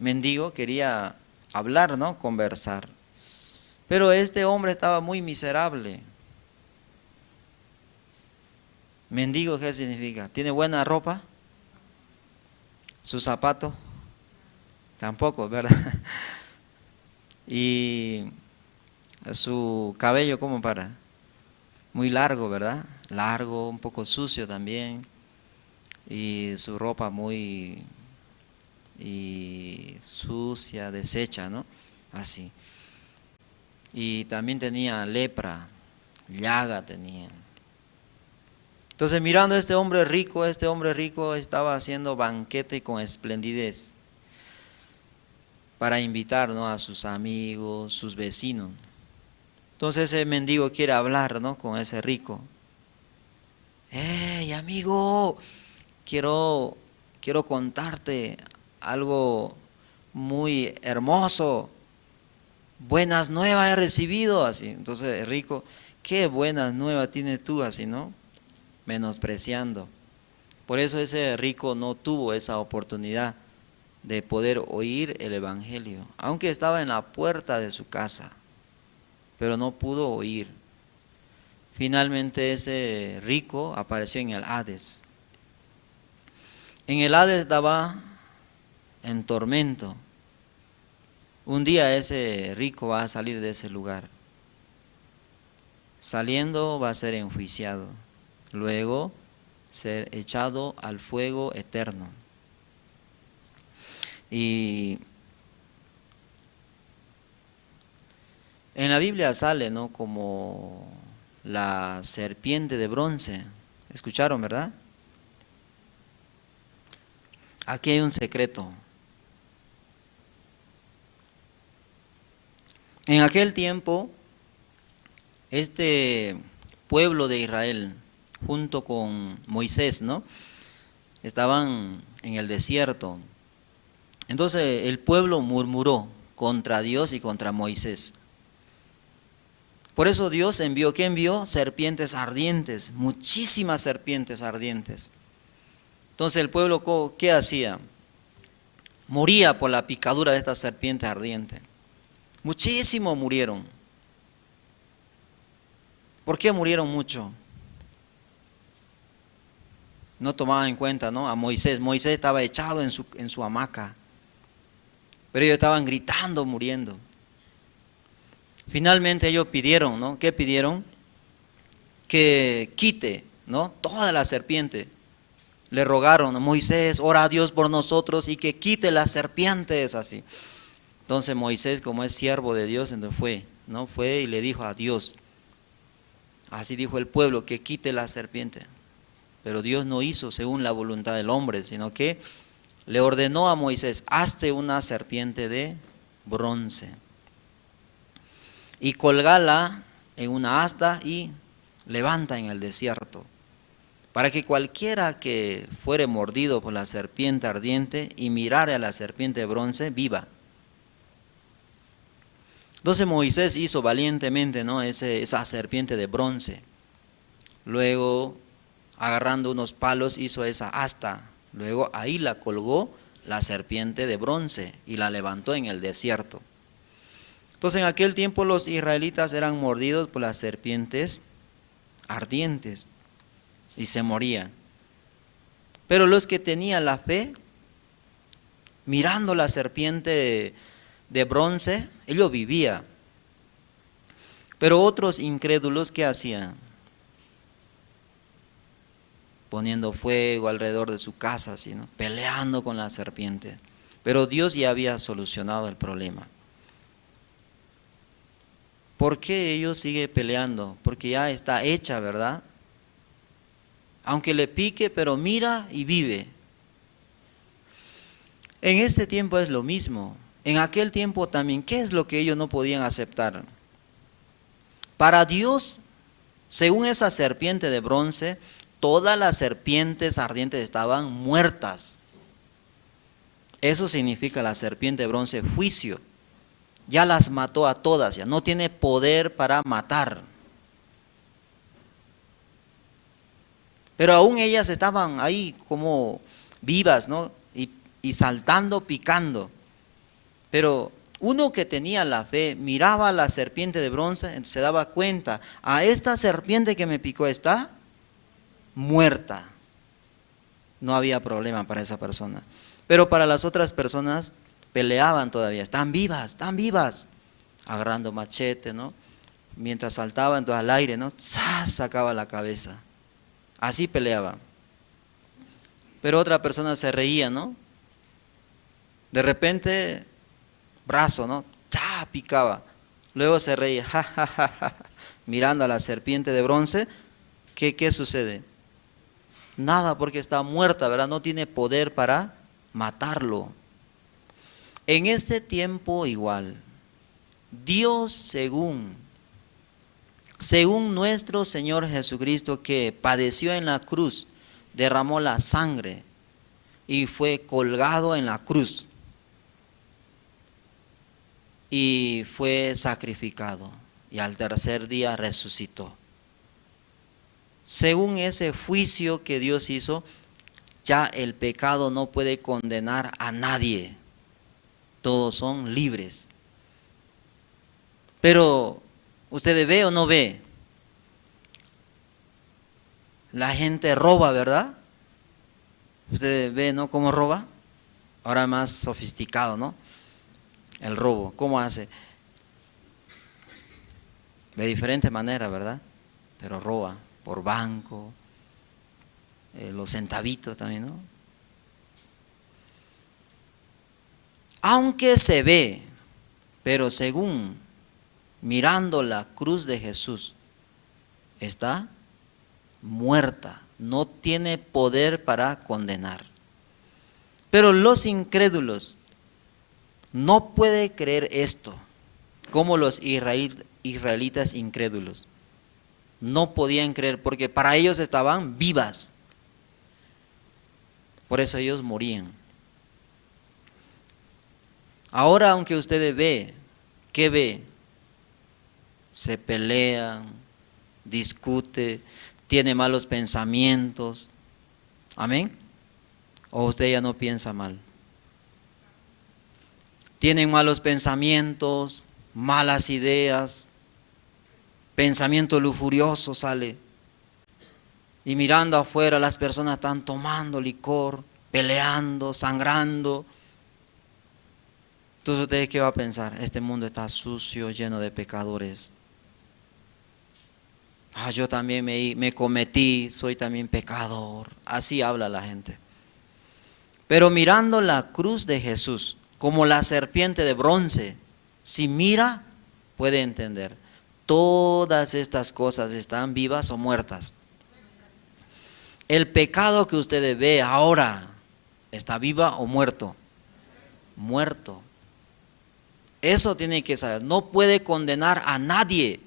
mendigo quería hablar, ¿no? Conversar. Pero este hombre estaba muy miserable. Mendigo, ¿qué significa? ¿Tiene buena ropa? ¿Su zapato? Tampoco, ¿verdad? Y su cabello, ¿cómo para? Muy largo, ¿verdad? Largo, un poco sucio también. Y su ropa muy sucia, deshecha, ¿no? Así. Y también tenía lepra, llaga tenía. Entonces, mirando a este hombre rico estaba haciendo banquete con esplendidez para invitar, ¿no?, a sus amigos, sus vecinos. Entonces ese mendigo quiere hablar, ¿no?, con ese rico. ¡Hey, amigo! Quiero contarte algo muy hermoso. Buenas nuevas he recibido, así. Entonces el rico, ¿qué buenas nuevas tienes tú, así, no? Menospreciando. Por eso ese rico no tuvo esa oportunidad de poder oír el evangelio, aunque estaba en la puerta de su casa, pero no pudo oír. Finalmente ese rico apareció en el Hades. En el Hades estaba en tormento. Un día ese rico va a salir de ese lugar. Saliendo va a ser enjuiciado, luego ser echado al fuego eterno. Y en la Biblia sale, ¿no?, como la serpiente de bronce. ¿Escucharon, verdad? Aquí hay un secreto. En aquel tiempo, este pueblo de Israel, junto con Moisés, ¿no?, estaban en el desierto. Entonces el pueblo murmuró contra Dios y contra Moisés. Por eso Dios envió, ¿qué envió? Serpientes ardientes, muchísimas serpientes ardientes. Entonces el pueblo, ¿qué hacía? Moría por la picadura de esta serpiente ardiente. Muchísimos murieron. ¿Por qué murieron mucho? No tomaban en cuenta, ¿no?, a Moisés. Moisés estaba echado en su hamaca, pero ellos estaban gritando, muriendo. Finalmente ellos pidieron, ¿no? ¿Qué pidieron? Que quite, ¿no?, toda la serpiente. Le rogaron a Moisés, ora a Dios por nosotros y que quite las serpientes, así. Entonces Moisés, como es siervo de Dios, entonces fue y le dijo a Dios, así dijo el pueblo, que quite la serpiente. Pero Dios no hizo según la voluntad del hombre, sino que le ordenó a Moisés, hazte una serpiente de bronce y colgala en una asta y levanta en el desierto, para que cualquiera que fuere mordido por la serpiente ardiente y mirare a la serpiente de bronce, viva. Entonces Moisés hizo valientemente, ¿no?, esa serpiente de bronce. Luego, agarrando unos palos, hizo esa asta. Luego ahí la colgó la serpiente de bronce y la levantó en el desierto. Entonces en aquel tiempo los israelitas eran mordidos por las serpientes ardientes y se morían. Pero los que tenían la fe, mirando la serpiente de bronce, ellos vivían. Pero otros incrédulos, ¿qué hacían? Poniendo fuego alrededor de su casa, así, ¿no?, peleando con la serpiente. Pero Dios ya había solucionado el problema. ¿Por qué ellos siguen peleando? Porque ya está hecha, ¿verdad? Aunque le pique, pero mira y vive. En este tiempo es lo mismo. En aquel tiempo también, ¿qué es lo que ellos no podían aceptar? Para Dios, según esa serpiente de bronce, todas las serpientes ardientes estaban muertas. Eso significa la serpiente de bronce, juicio. Ya las mató a todas, ya no tiene poder para matar. Pero aún ellas estaban ahí como vivas, ¿no? Y saltando, picando. Pero uno que tenía la fe miraba a la serpiente de bronce, entonces se daba cuenta, a esta serpiente que me picó está muerta. No había problema para esa persona. Pero para las otras personas peleaban todavía, están vivas, agarrando machete, ¿no? Mientras saltaban entonces al aire, ¿no? ¡Zas! Sacaba la cabeza. Así peleaban. Pero otra persona se reía, ¿no? De repente, brazo, ¿no? ¡Cha! Picaba. Luego se reía, ja, ja, ja, ja. Mirando a la serpiente de bronce. ¿Qué sucede? Nada, porque está muerta, ¿verdad? No tiene poder para matarlo. En este tiempo igual, Dios según nuestro Señor Jesucristo, que padeció en la cruz, derramó la sangre y fue colgado en la cruz y fue sacrificado y al tercer día resucitó. Según ese juicio que Dios hizo, ya el pecado no puede condenar a nadie. Todos son libres. Pero, ¿usted ve o no ve? La gente roba, ¿verdad? Usted ve, ¿no? ¿Cómo roba? Ahora más sofisticado, ¿no? El robo, ¿cómo hace? De diferente manera, ¿verdad? Pero roba por banco, los centavitos también, ¿no? Aunque se ve, pero según mirando la cruz de Jesús, está muerta, no tiene poder para condenar. Pero los incrédulos no pueden creer esto, como los israelitas incrédulos. No podían creer porque para ellos estaban vivas. Por eso ellos morían. Ahora, aunque usted ve, ¿qué ve? Se pelean, discute, tiene malos pensamientos. ¿Amén? ¿O usted ya no piensa mal? Tienen malos pensamientos, malas ideas, pensamiento lujurioso sale. Y mirando afuera, las personas están tomando licor, peleando, sangrando. Entonces, ¿usted qué va a pensar? Este mundo está sucio, lleno de pecadores. Yo también me cometí, soy también pecador. Así habla la gente. Pero mirando la cruz de Jesús, como la serpiente de bronce, si mira, puede entender. Todas estas cosas están vivas o muertas. El pecado que usted ve ahora, ¿está viva o muerto? Muerto. Eso tiene que saber. No puede condenar a nadie.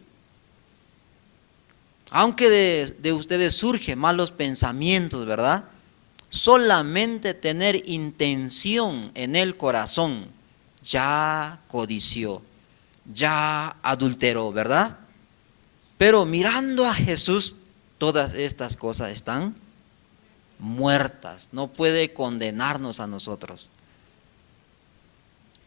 Aunque de ustedes surgen malos pensamientos, ¿verdad? Solamente tener intención en el corazón, ya codició, ya adulteró, ¿verdad? Pero mirando a Jesús, todas estas cosas están muertas. No puede condenarnos a nosotros.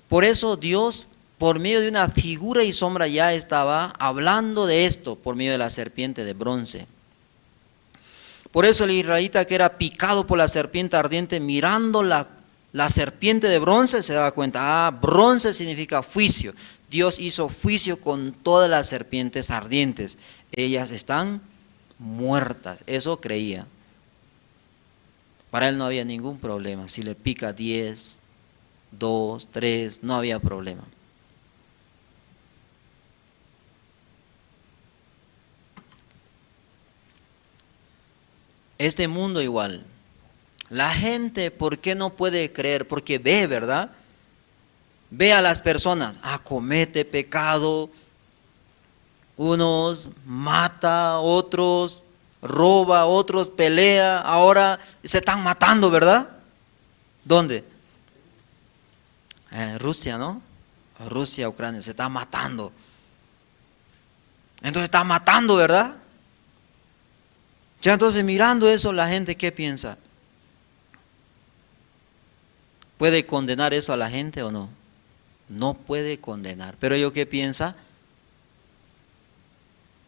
Por eso Dios, por medio de una figura y sombra, ya estaba hablando de esto por medio de la serpiente de bronce. Por eso el israelita que era picado por la serpiente ardiente, mirando la serpiente de bronce, se daba cuenta, bronce significa juicio. Dios hizo juicio con todas las serpientes ardientes. Ellas están muertas. Eso creía. Para él no había ningún problema. Si le pica 10, 2, 3, no había problema. Este mundo igual. La gente, ¿por qué no puede creer? Porque ve, ¿verdad? Ve a las personas, comete pecado, unos mata, otros roba, otros pelea, ahora se están matando, ¿verdad? ¿Dónde? Rusia, ¿no? Rusia, Ucrania, se está matando. Entonces está matando, ¿verdad? Ya entonces mirando eso, la gente, ¿qué piensa? ¿Puede condenar eso a la gente o no? No puede condenar. Pero ellos, ¿qué piensa?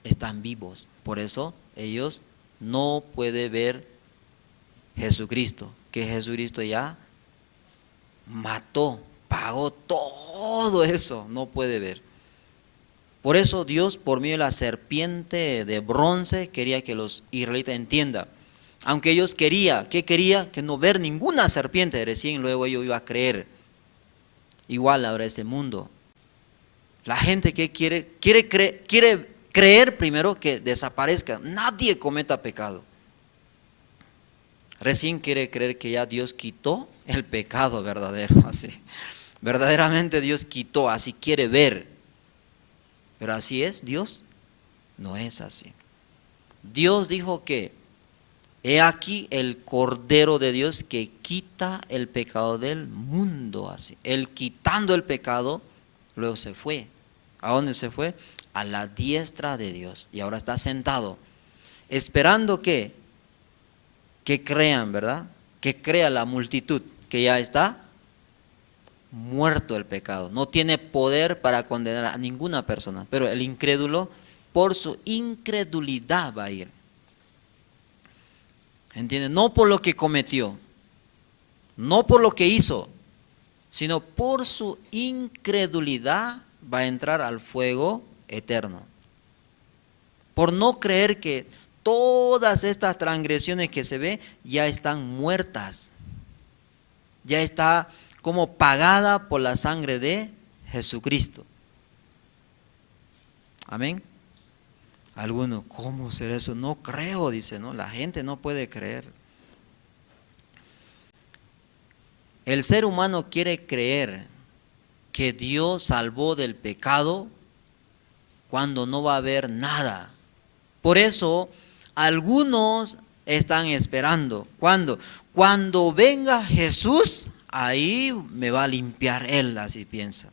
Están vivos. Por eso ellos no pueden ver Jesucristo. Que Jesucristo ya mató, pagó todo eso. No puede ver. Por eso Dios, por medio de la serpiente de bronce, quería que los israelitas entiendan. Aunque ellos querían, ¿qué quería? Que no ver ninguna serpiente. Recién luego ellos iban a creer. Igual ahora este mundo. La gente que quiere creer primero que desaparezca. Nadie cometa pecado. Recién quiere creer que ya Dios quitó el pecado verdadero. Así. Verdaderamente Dios quitó, así quiere ver. Pero así es Dios. No es así. Dios dijo que he aquí el Cordero de Dios que quita el pecado del mundo. Así. Él quitando el pecado, luego se fue. ¿A dónde se fue? A la diestra de Dios. Y ahora está sentado, esperando que crean, ¿verdad? Que crea la multitud, que ya está muerto el pecado. No tiene poder para condenar a ninguna persona. Pero el incrédulo, por su incredulidad va a ir. ¿Entienden? No por lo que cometió, no por lo que hizo, sino por su incredulidad va a entrar al fuego eterno. Por no creer que todas estas transgresiones que se ve ya están muertas. Ya está como pagada por la sangre de Jesucristo. Amén. Algunos, ¿cómo será eso? No creo, dice, ¿no? La gente no puede creer. El ser humano quiere creer que Dios salvó del pecado cuando no va a haber nada. Por eso, algunos están esperando. ¿Cuándo? Cuando venga Jesús, ahí me va a limpiar Él, así piensa.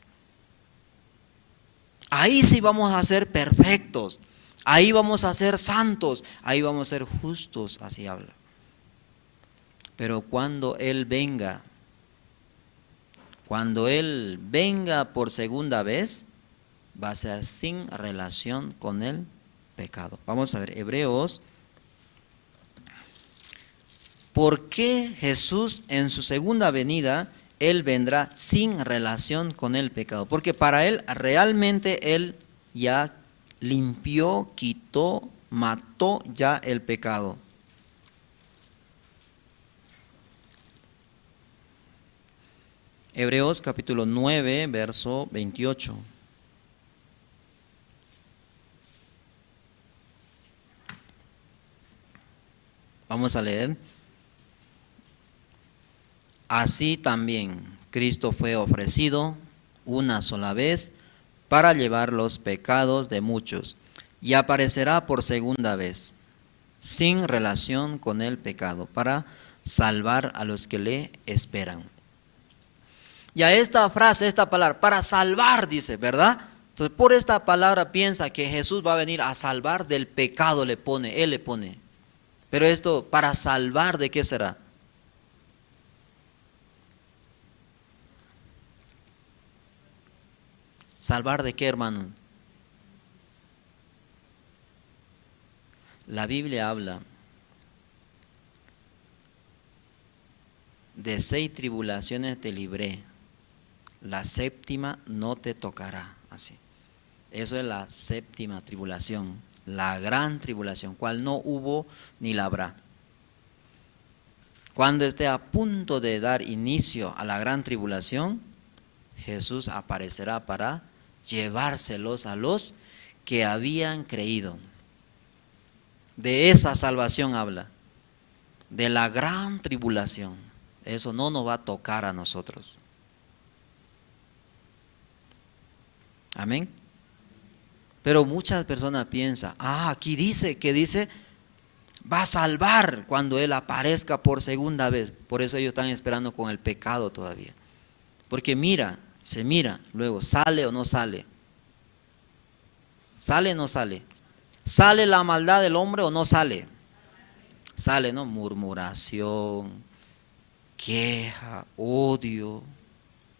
Ahí sí vamos a ser perfectos. Ahí vamos a ser santos, ahí vamos a ser justos, así habla. Pero cuando Él venga por segunda vez, va a ser sin relación con el pecado. Vamos a ver, Hebreos. ¿Por qué Jesús en su segunda venida, Él vendrá sin relación con el pecado? Porque para Él, realmente Él ya limpió, quitó, mató ya el pecado. Hebreos capítulo 9, verso 28. Vamos a leer. Así también Cristo fue ofrecido una sola vez para llevar los pecados de muchos, y aparecerá por segunda vez, sin relación con el pecado, para salvar a los que le esperan. Y a esta frase, esta palabra, para salvar, dice, ¿verdad? Entonces, por esta palabra piensa que Jesús va a venir a salvar del pecado, Él le pone. Pero esto, ¿para salvar de qué será? ¿Salvar de qué, hermano? La Biblia habla de 6 tribulaciones te libré, la séptima no te tocará. Así. Eso es la séptima tribulación, la gran tribulación, cual no hubo ni la habrá. Cuando esté a punto de dar inicio a la gran tribulación, Jesús aparecerá para llevárselos a los que habían creído. De esa salvación habla, de la gran tribulación. Eso no nos va a tocar a nosotros. Amén. Pero muchas personas piensan, aquí dice, que dice, va a salvar cuando Él aparezca por segunda vez. Por eso ellos están esperando con el pecado todavía. Porque se mira, luego sale o no sale. ¿Sale o no sale? ¿Sale la maldad del hombre o no sale? sale, ¿no? Murmuración, queja, odio.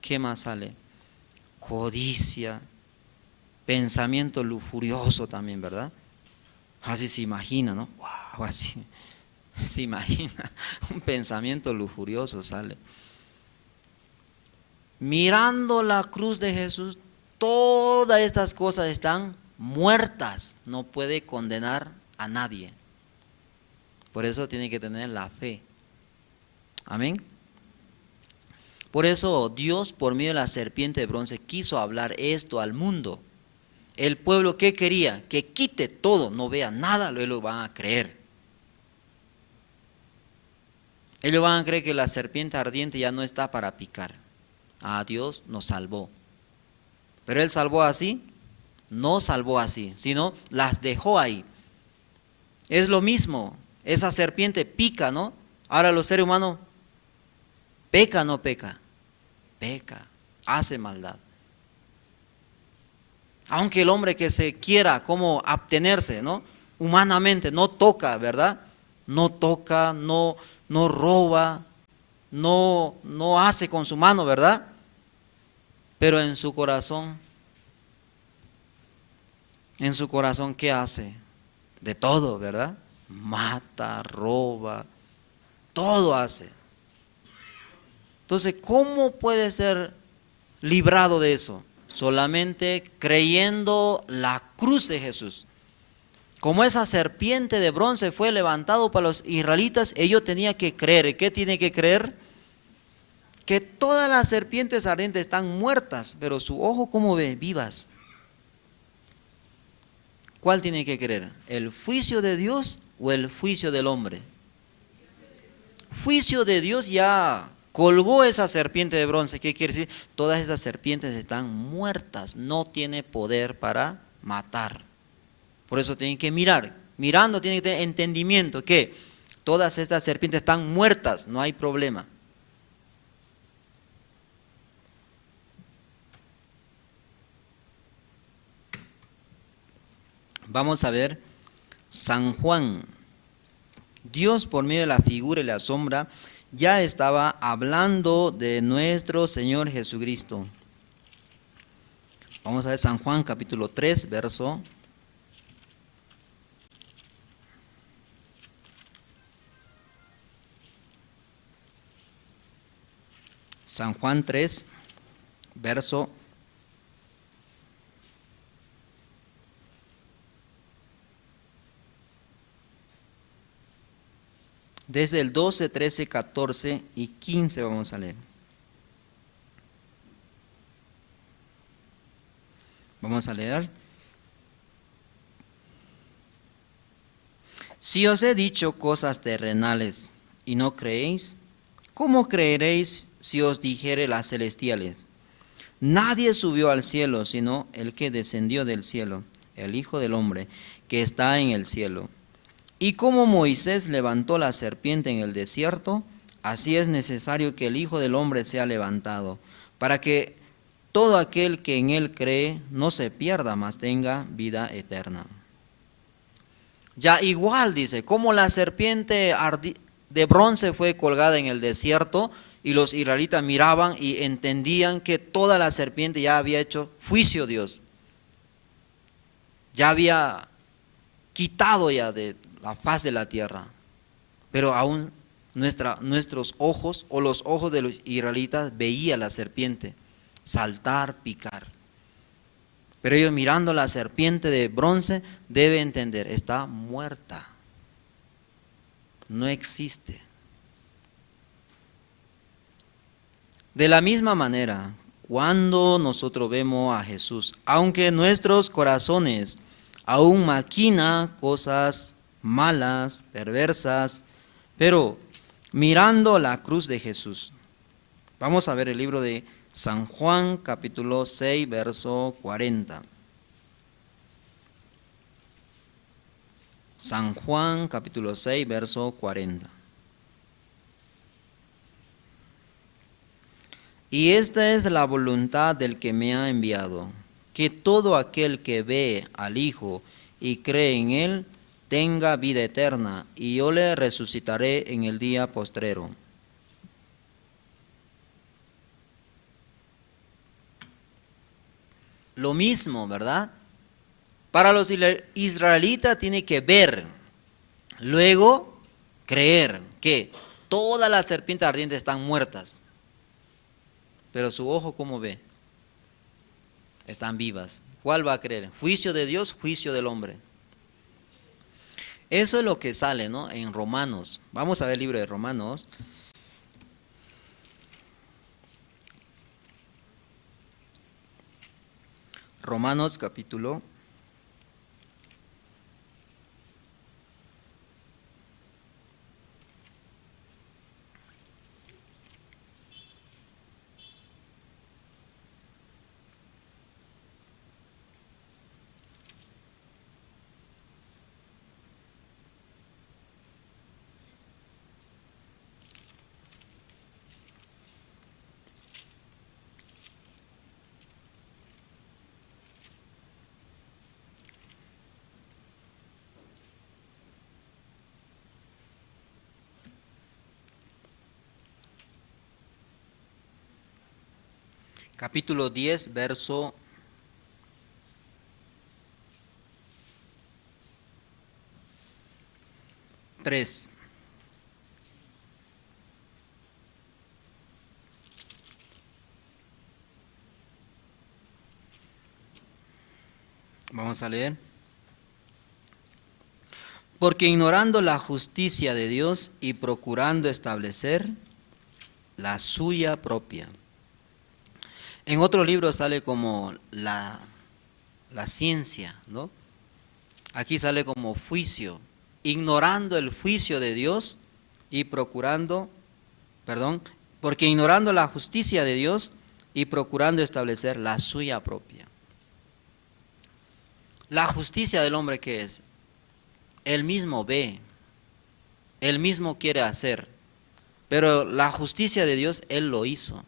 ¿Qué más sale? Codicia, pensamiento lujurioso también, ¿verdad? Así se imagina, ¿no? Wow, así se imagina, un pensamiento lujurioso sale. Mirando la cruz de Jesús, todas estas cosas están muertas, no puede condenar a nadie. Por eso tiene que tener la fe. Amén. Por eso Dios, por medio de la serpiente de bronce, quiso hablar esto al mundo. El pueblo, ¿qué quería? Que quite todo, no vea nada, luego lo van a creer. Ellos van a creer que la serpiente ardiente ya no está para picar. Ah, Dios nos salvó. Pero Él salvó así, no salvó así, sino las dejó ahí. Es lo mismo, esa serpiente pica, ¿no? Ahora los seres humanos, ¿peca o no peca? Peca, hace maldad. Aunque el hombre que se quiera como abstenerse, ¿no? Humanamente no toca, ¿verdad? No toca, no roba, no hace con su mano, ¿verdad? Pero en su corazón, ¿qué hace? De todo, ¿verdad? Mata, roba, todo hace. Entonces, ¿cómo puede ser librado de eso? Solamente creyendo la cruz de Jesús. Como esa serpiente de bronce fue levantado para los israelitas, ellos tenían que creer. ¿Qué tienen que creer? Que todas las serpientes ardientes están muertas, pero su ojo, ¿cómo ve? Vivas. ¿Cuál tiene que creer? ¿El juicio de Dios o el juicio del hombre? Juicio de Dios ya colgó esa serpiente de bronce. ¿Qué quiere decir? Todas esas serpientes están muertas, no tiene poder para matar. Por eso tienen que mirar. Mirando tienen que tener entendimiento que todas estas serpientes están muertas, no hay problema. Vamos a ver San Juan. Dios, por medio de la figura y la sombra, ya estaba hablando de nuestro Señor Jesucristo. Vamos a ver San Juan capítulo 3, verso. San Juan 3, verso. Desde el 12, 13, 14 y 15 vamos a leer. Vamos a leer. Si os he dicho cosas terrenales y no creéis, ¿cómo creeréis si os dijere las celestiales? Nadie subió al cielo sino el que descendió del cielo, el Hijo del Hombre, que está en el cielo. Y como Moisés levantó la serpiente en el desierto, así es necesario que el Hijo del Hombre sea levantado, para que todo aquel que en él cree no se pierda, mas tenga vida eterna. Ya igual dice, como la serpiente de bronce fue colgada en el desierto, y los israelitas miraban y entendían que toda la serpiente ya había hecho juicio Dios. Ya había quitado ya de la faz de la tierra, pero aún nuestros ojos o los ojos de los israelitas veía la serpiente saltar, picar. Pero ellos mirando la serpiente de bronce debe entender, está muerta, no existe. De la misma manera, cuando nosotros vemos a Jesús, aunque nuestros corazones aún maquina cosas malas, perversas, pero mirando la cruz de Jesús. Vamos a ver el libro de San Juan, capítulo 6, verso 40. San Juan, capítulo 6, verso 40. Y esta es la voluntad del que me ha enviado, que todo aquel que ve al Hijo y cree en Él, tenga vida eterna, y yo le resucitaré en el día postrero. Lo mismo, ¿verdad? Para los israelitas tiene que ver, luego creer que todas las serpientes ardientes están muertas. Pero su ojo, ¿cómo ve? Están vivas. ¿Cuál va a creer? Juicio de Dios, juicio del hombre. Eso es lo que sale, ¿no? En Romanos. Vamos a ver el libro de Romanos. Romanos capítulo 10, verso 3. Vamos a leer. Porque ignorando la justicia de Dios y procurando establecer la suya propia. En otro libro sale como la ciencia, ¿no? Aquí sale como juicio. Ignorando el juicio de Dios y procurando, porque ignorando la justicia de Dios y procurando establecer la suya propia. La justicia del hombre, ¿qué es? Él mismo ve, él mismo quiere hacer, pero la justicia de Dios, Él lo hizo.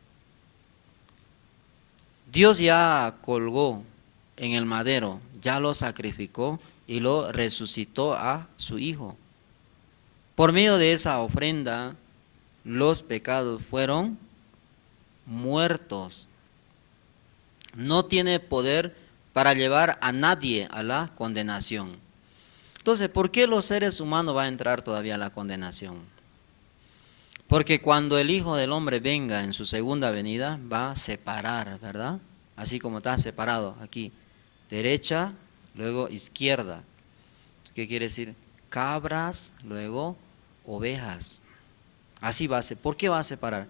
Dios ya colgó en el madero, ya lo sacrificó y lo resucitó a su Hijo. Por medio de esa ofrenda, los pecados fueron muertos. No tiene poder para llevar a nadie a la condenación. Entonces, ¿por qué los seres humanos van a entrar todavía a la condenación? Porque cuando el Hijo del Hombre venga en su segunda venida, va a separar, ¿verdad? Así como está separado aquí, derecha, luego izquierda. ¿Qué quiere decir? Cabras, luego ovejas. Así va a ser. ¿Por qué va a separar?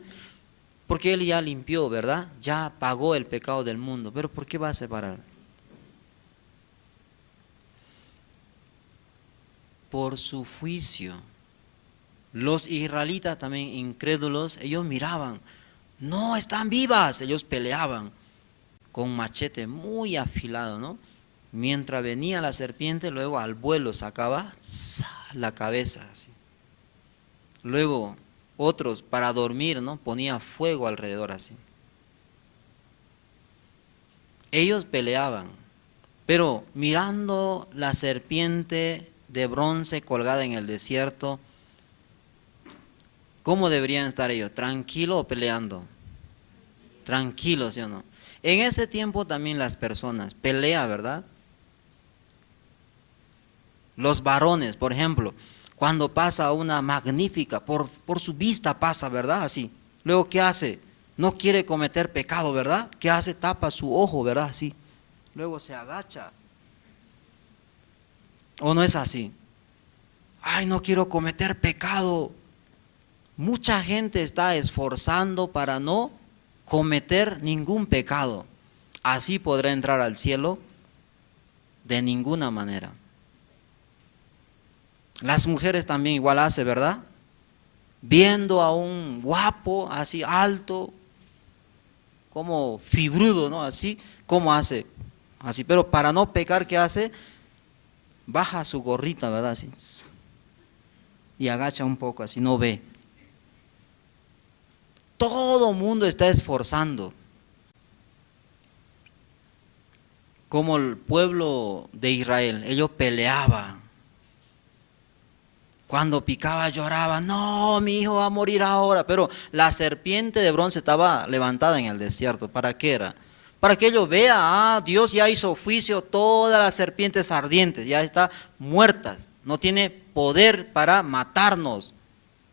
Porque Él ya limpió, ¿verdad? Ya pagó el pecado del mundo. ¿Pero por qué va a separar? Por su juicio. Los israelitas también incrédulos, ellos miraban, no, están vivas, ellos peleaban con machete muy afilado, ¿no? Mientras venía la serpiente, luego al vuelo sacaba la cabeza, así. Luego otros para dormir, ¿no? Ponía fuego alrededor, así. Ellos peleaban, pero mirando la serpiente de bronce colgada en el desierto, ¿cómo deberían estar ellos? ¿Tranquilos o peleando? Tranquilos, ¿sí o no? En ese tiempo también las personas pelean, ¿verdad? Los varones, por ejemplo, cuando pasa una magnífica, por su vista pasa, ¿verdad? Así. Luego, ¿qué hace? No quiere cometer pecado, ¿verdad? ¿Qué hace? Tapa su ojo, ¿verdad? Así. Luego se agacha. ¿O no es así? Ay, no quiero cometer pecado. Mucha gente está esforzando para no cometer ningún pecado. Así podrá entrar al cielo de ninguna manera. Las mujeres también igual hacen, ¿verdad? Viendo a un guapo, así alto, como fibrudo, ¿no? Así, ¿cómo hace? Así, pero para no pecar, ¿qué hace? Baja su gorrita, ¿verdad? Así. Y agacha un poco, así, no ve. Todo mundo está esforzando. Como el pueblo de Israel, ellos peleaban. Cuando picaba lloraba, no, mi hijo va a morir ahora. Pero la serpiente de bronce estaba levantada en el desierto. ¿Para qué era? Para que ellos vean, Dios ya hizo juicio, todas las serpientes ardientes ya están muertas. No tiene poder para matarnos.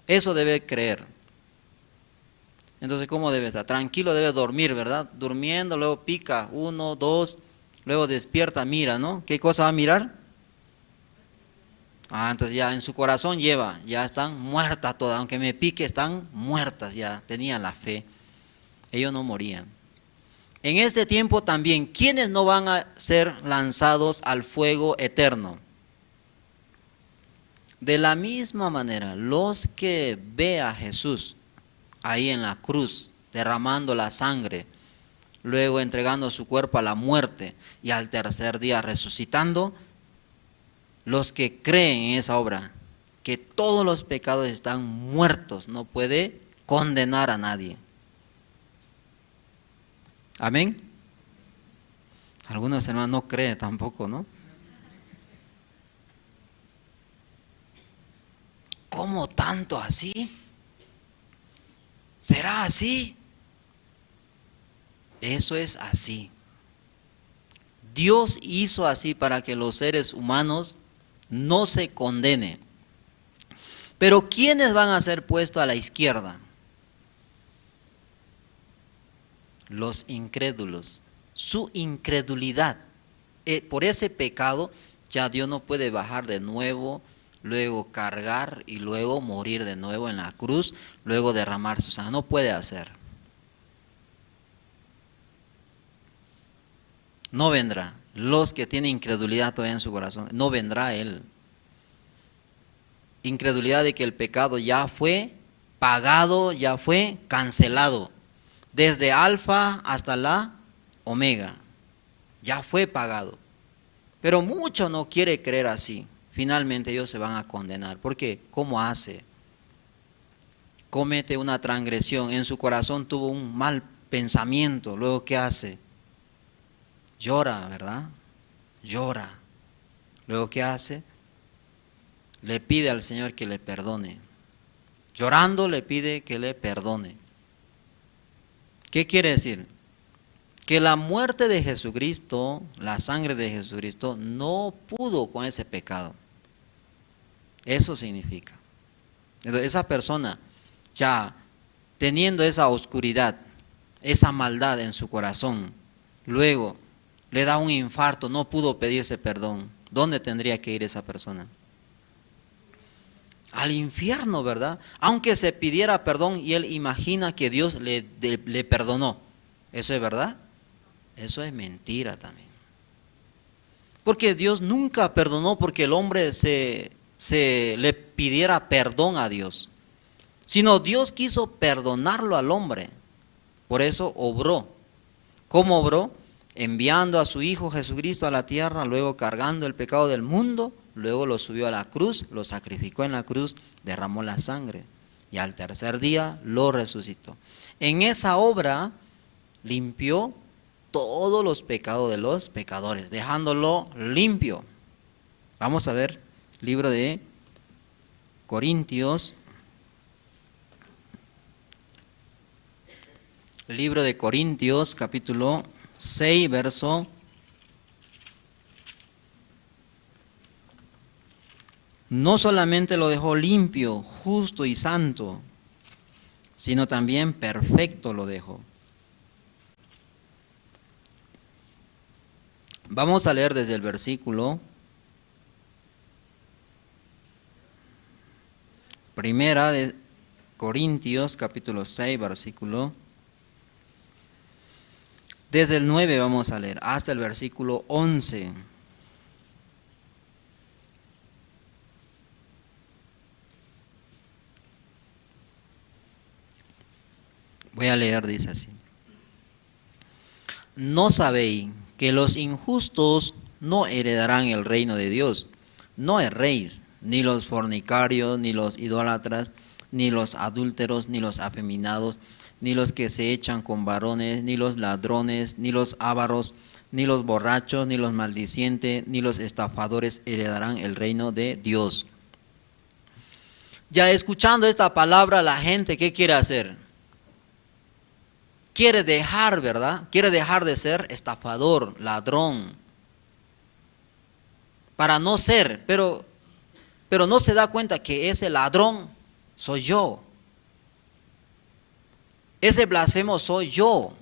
Eso debe creer. Entonces, ¿cómo debe estar? Tranquilo, debe dormir, ¿verdad? Durmiendo, luego pica, 1, 2, luego despierta, mira, ¿no? ¿Qué cosa va a mirar? Entonces ya en su corazón lleva, ya están muertas todas, aunque me pique, están muertas ya, tenían la fe. Ellos no morían. En este tiempo también, ¿quiénes no van a ser lanzados al fuego eterno? De la misma manera, los que ve a Jesús ahí en la cruz, derramando la sangre, luego entregando su cuerpo a la muerte y al tercer día resucitando, los que creen en esa obra, que todos los pecados están muertos, no puede condenar a nadie. Amén. Algunos hermanos no creen tampoco, ¿no? ¿Cómo tanto así? ¿Será así? Eso es así. Dios hizo así para que los seres humanos no se condenen. Pero ¿quiénes van a ser puestos a la izquierda? Los incrédulos. Su incredulidad. Por ese pecado ya Dios no puede bajar de nuevo, luego cargar y luego morir de nuevo en la cruz, luego derramar su sangre. No puede hacer. No vendrá. Los que tienen incredulidad todavía en su corazón, no vendrá Él. Incredulidad de que el pecado ya fue pagado, ya fue cancelado. Desde Alfa hasta la Omega. Ya fue pagado. Pero mucho no quiere creer así. Finalmente ellos se van a condenar. ¿Por qué? ¿Cómo hace? Comete una transgresión. En su corazón tuvo un mal pensamiento. Luego, ¿qué hace? Llora, ¿verdad? Llora. Luego, ¿qué hace? Le pide al Señor que le perdone. Llorando le pide que le perdone. ¿Qué quiere decir? Que la muerte de Jesucristo, la sangre de Jesucristo, no pudo con ese pecado. Eso significa. Entonces, esa persona ya teniendo esa oscuridad, esa maldad en su corazón, luego le da un infarto, no pudo pedirse perdón. ¿Dónde tendría que ir esa persona? Al infierno, ¿verdad? Aunque se pidiera perdón y él imagina que Dios le perdonó. ¿Eso es verdad? Eso es mentira también. Porque Dios nunca perdonó porque el hombre se le pidiera perdón a Dios. Sino Dios quiso perdonarlo al hombre. Por eso obró. ¿Cómo obró? Enviando a su Hijo Jesucristo a la tierra, luego cargando el pecado del mundo, luego lo subió a la cruz, lo sacrificó en la cruz, derramó la sangre y al tercer día lo resucitó. En esa obra limpió todos los pecados de los pecadores, dejándolo limpio. Vamos a ver, libro de Corintios. Libro de Corintios, capítulo 6, verso 'No solamente lo dejó limpio, justo y santo, sino también perfecto lo dejó'. Vamos a leer desde el versículo 1 de Corintios, capítulo 6, versículo. Desde el 9 vamos a leer hasta el versículo 11. Voy a leer, dice así. ¿No sabéis que los injustos no heredarán el reino de Dios? No erréis, ni los fornicarios, ni los idólatras, ni los adúlteros, ni los afeminados, ni los que se echan con varones, ni los ladrones, ni los ávaros, ni los borrachos, ni los maldicientes, ni los estafadores heredarán el reino de Dios. Ya escuchando esta palabra, la gente, ¿qué quiere hacer? Quiere dejar, ¿verdad? Quiere dejar de ser estafador, ladrón, para no ser, pero no se da cuenta que ese ladrón soy yo. Ese blasfemo soy yo.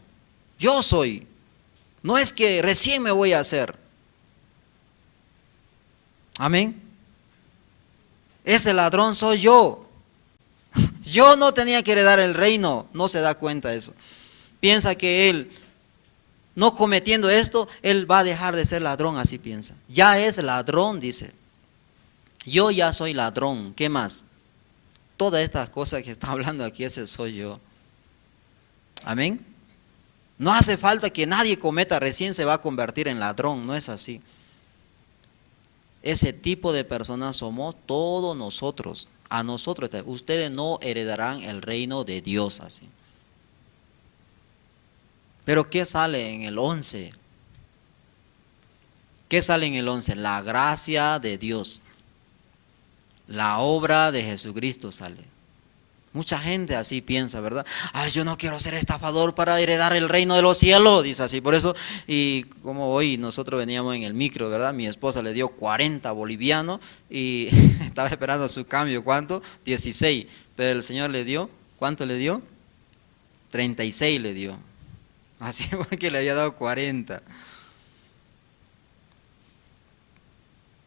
Yo soy. No es que recién me voy a hacer. Amén. Ese ladrón soy yo. Yo no tenía que heredar el reino. No se da cuenta de eso. Piensa que él, no cometiendo esto, él va a dejar de ser ladrón, así piensa. Ya es ladrón, dice. Yo ya soy ladrón. ¿Qué más? Todas estas cosas que está hablando aquí, ese soy yo. Amén. No hace falta que nadie cometa, recién se va a convertir en ladrón. No es así. Ese tipo de personas somos todos nosotros. A nosotros, ustedes no heredarán el reino de Dios así. Pero ¿qué sale en el 11? ¿Qué sale en el 11? La gracia de Dios. La obra de Jesucristo sale. Mucha gente así piensa, ¿verdad? Ay, yo no quiero ser estafador para heredar el reino de los cielos, dice así. Por eso, y como hoy nosotros veníamos en el micro, ¿verdad? Mi esposa le dio 40 bolivianos y estaba esperando su cambio. ¿Cuánto? 16. Pero el Señor le dio, ¿cuánto le dio? 36 le dio. Así porque le había dado 40.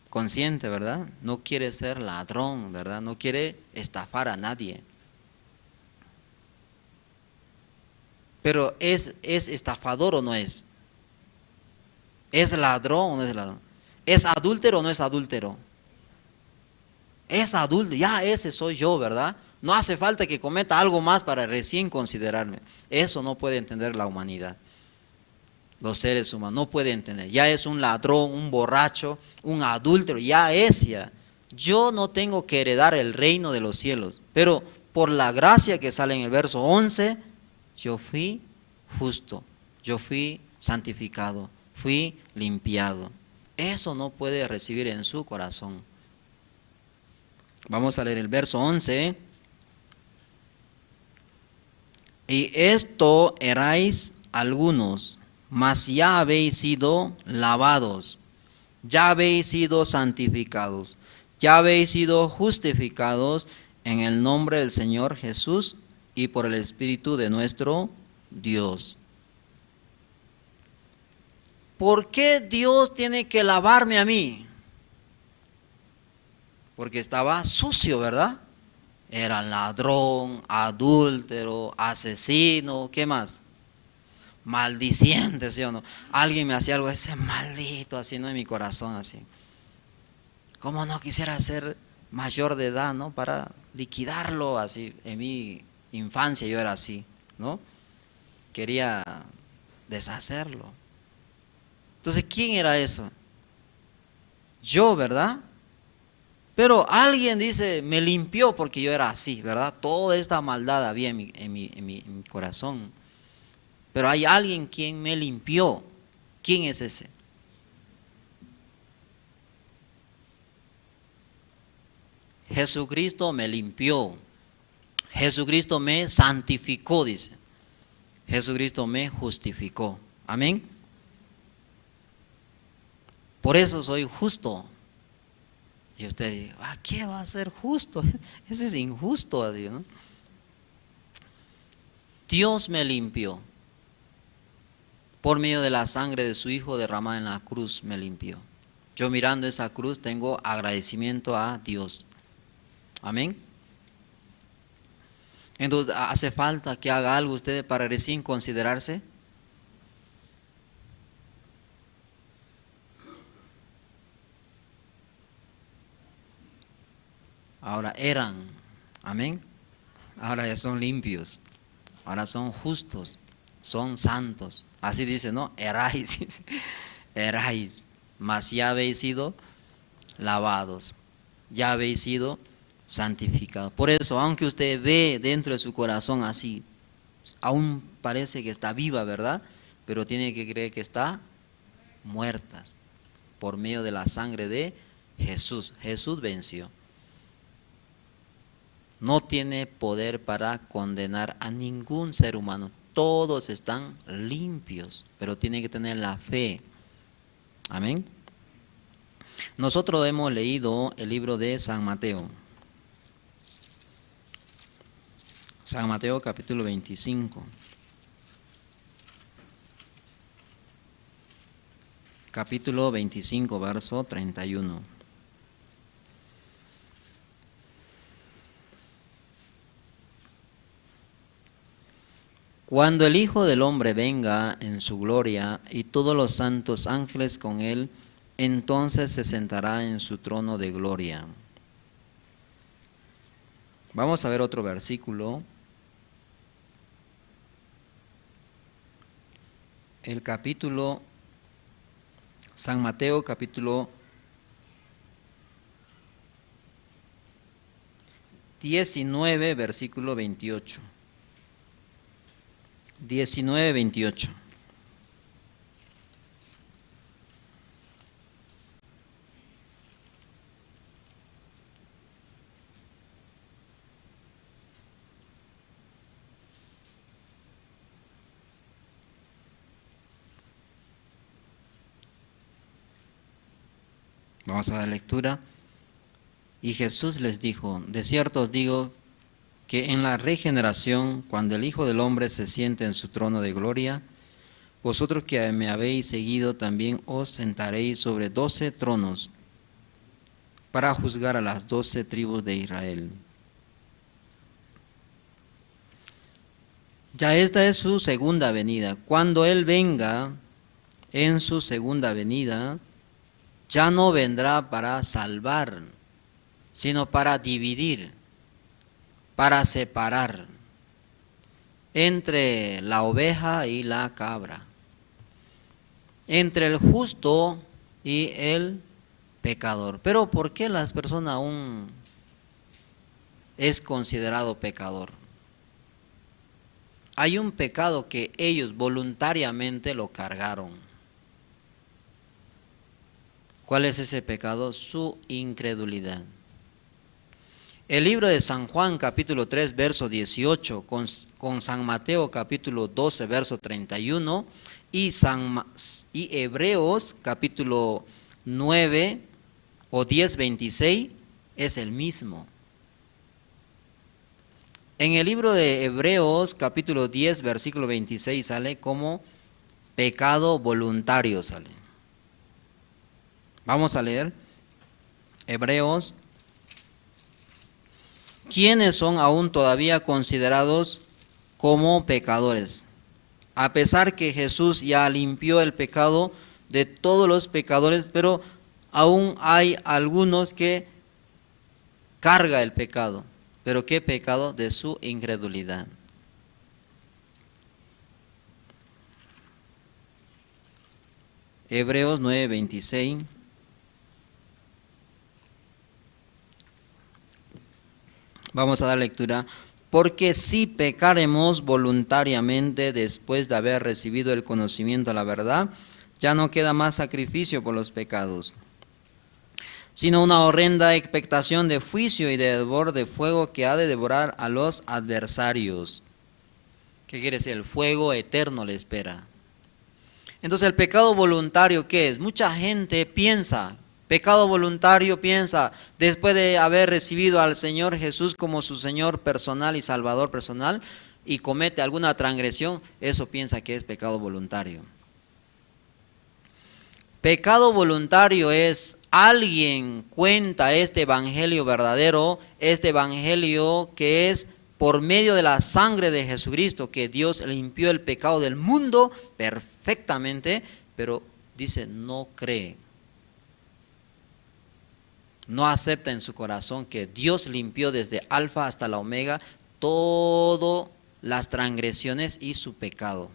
Consciente, ¿verdad? No quiere ser ladrón, ¿verdad? No quiere estafar a nadie. Pero ¿es estafador o no es? ¿Es ladrón o no es ladrón? ¿Es adúltero o no es adúltero? Es adúltero, ya ese soy yo, ¿verdad? No hace falta que cometa algo más para recién considerarme. Eso no puede entender la humanidad. Los seres humanos no pueden entender. Ya es un ladrón, un borracho, un adúltero, ya es ya. Yo no tengo que heredar el reino de los cielos. Pero por la gracia que sale en el verso 11, yo fui justo, yo fui santificado, fui limpiado. Eso no puede recibir en su corazón. Vamos a leer el verso 11. Y esto erais algunos, mas ya habéis sido lavados, ya habéis sido santificados, ya habéis sido justificados en el nombre del Señor Jesús y por el Espíritu de nuestro Dios. ¿Por qué Dios tiene que lavarme a mí? Porque estaba sucio, ¿verdad? Era ladrón, adúltero, asesino, ¿qué más? Maldiciente, ¿sí o no? Alguien me hacía algo, ese maldito, así, ¿no? En mi corazón, así. ¿Cómo no quisiera ser mayor de edad, ¿no? Para liquidarlo, así. En mi infancia yo era así, ¿no? Quería deshacerlo. Entonces, ¿quién era eso? Yo, ¿verdad? Pero alguien dice, me limpió porque yo era así, ¿verdad? Toda esta maldad había en mi corazón. Pero hay alguien quien me limpió. ¿Quién es ese? Jesucristo me limpió. Jesucristo me santificó, dice. Jesucristo me justificó. Amén. Por eso soy justo. Y usted dice, ¿qué va a ser justo? Ese es injusto, así, ¿no? Dios me limpió. Por medio de la sangre de su Hijo derramada en la cruz me limpió. Yo mirando esa cruz tengo agradecimiento a Dios. Amén. Entonces, ¿hace falta que haga algo usted para recién considerarse? Ahora eran, amén. Ahora ya son limpios, ahora son justos, son santos. Así dice, ¿no? Erais, erais, mas ya habéis sido lavados, ya habéis sido santificados. Por eso, aunque usted ve dentro de su corazón así, aún parece que está viva, ¿verdad? Pero tiene que creer que está muertas por medio de la sangre de Jesús. Jesús venció. no tiene poder para condenar a ningún ser humano. Todos están limpios, pero tiene que tener la fe. Amén. Nosotros hemos leído el libro de San Mateo. San Mateo capítulo 25. Capítulo 25, verso 31. Cuando el Hijo del Hombre venga en su gloria y todos los santos ángeles con él, entonces se sentará en su trono de gloria. Vamos a ver otro versículo. El capítulo, San Mateo capítulo 19, versículo 28. 19, 28. Vamos a dar lectura. Y Jesús les dijo: de cierto os digo que en la regeneración, cuando el Hijo del Hombre se siente en su trono de gloria, vosotros que me habéis seguido también os sentaréis sobre 12 tronos para juzgar a las 12 tribus de Israel. Ya esta es su segunda venida. Cuando Él venga en su segunda venida, ya no vendrá para salvar, sino para dividir, para separar entre la oveja y la cabra, entre el justo y el pecador. Pero ¿por qué las personas aún es considerado pecador? Hay un pecado que ellos voluntariamente lo cargaron. ¿Cuál es ese pecado? Su incredulidad. El libro de San Juan capítulo 3 verso 18 con San Mateo capítulo 12 verso 31 y Hebreos capítulo 9 o 10 26 es el mismo. En el libro de Hebreos capítulo 10 versículo 26 sale como pecado voluntario sale. Vamos a leer Hebreos. ¿Quiénes son aún todavía considerados como pecadores? A pesar que Jesús ya limpió el pecado de todos los pecadores, pero aún hay algunos que carga el pecado. ¿Pero qué pecado? De su incredulidad. Hebreos 9:26. Vamos a dar lectura. Porque si pecaremos voluntariamente después de haber recibido el conocimiento de la verdad, ya no queda más sacrificio por los pecados, sino una horrenda expectación de juicio y de hervor de fuego que ha de devorar a los adversarios. ¿Qué quiere decir? El fuego eterno le espera. Entonces, ¿el pecado voluntario qué es? Mucha gente piensa, pecado voluntario piensa, después de haber recibido al Señor Jesús como su Señor personal y Salvador personal, y comete alguna transgresión, eso piensa que es pecado voluntario. Pecado voluntario es alguien cuenta este evangelio verdadero, este evangelio que es por medio de la sangre de Jesucristo, que Dios limpió el pecado del mundo perfectamente, pero dice no cree. No acepta en su corazón que Dios limpió desde alfa hasta la omega todas las transgresiones y su pecado.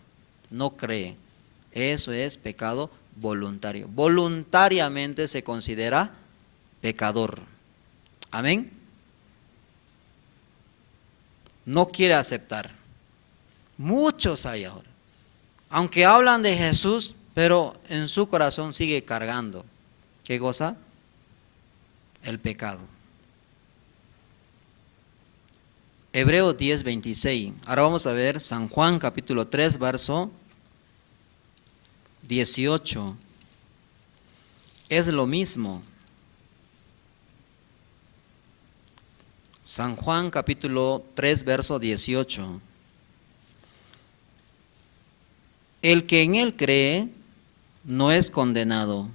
No cree. Eso es pecado voluntario. Voluntariamente se considera pecador. Amén. No quiere aceptar. Muchos hay ahora. Aunque hablan de Jesús, pero en su corazón sigue cargando. ¿Qué cosa? El pecado. Hebreos 10:26. Ahora vamos a ver San Juan capítulo 3, verso 18. Es lo mismo. San Juan capítulo 3, verso 18. El que en él cree no es condenado,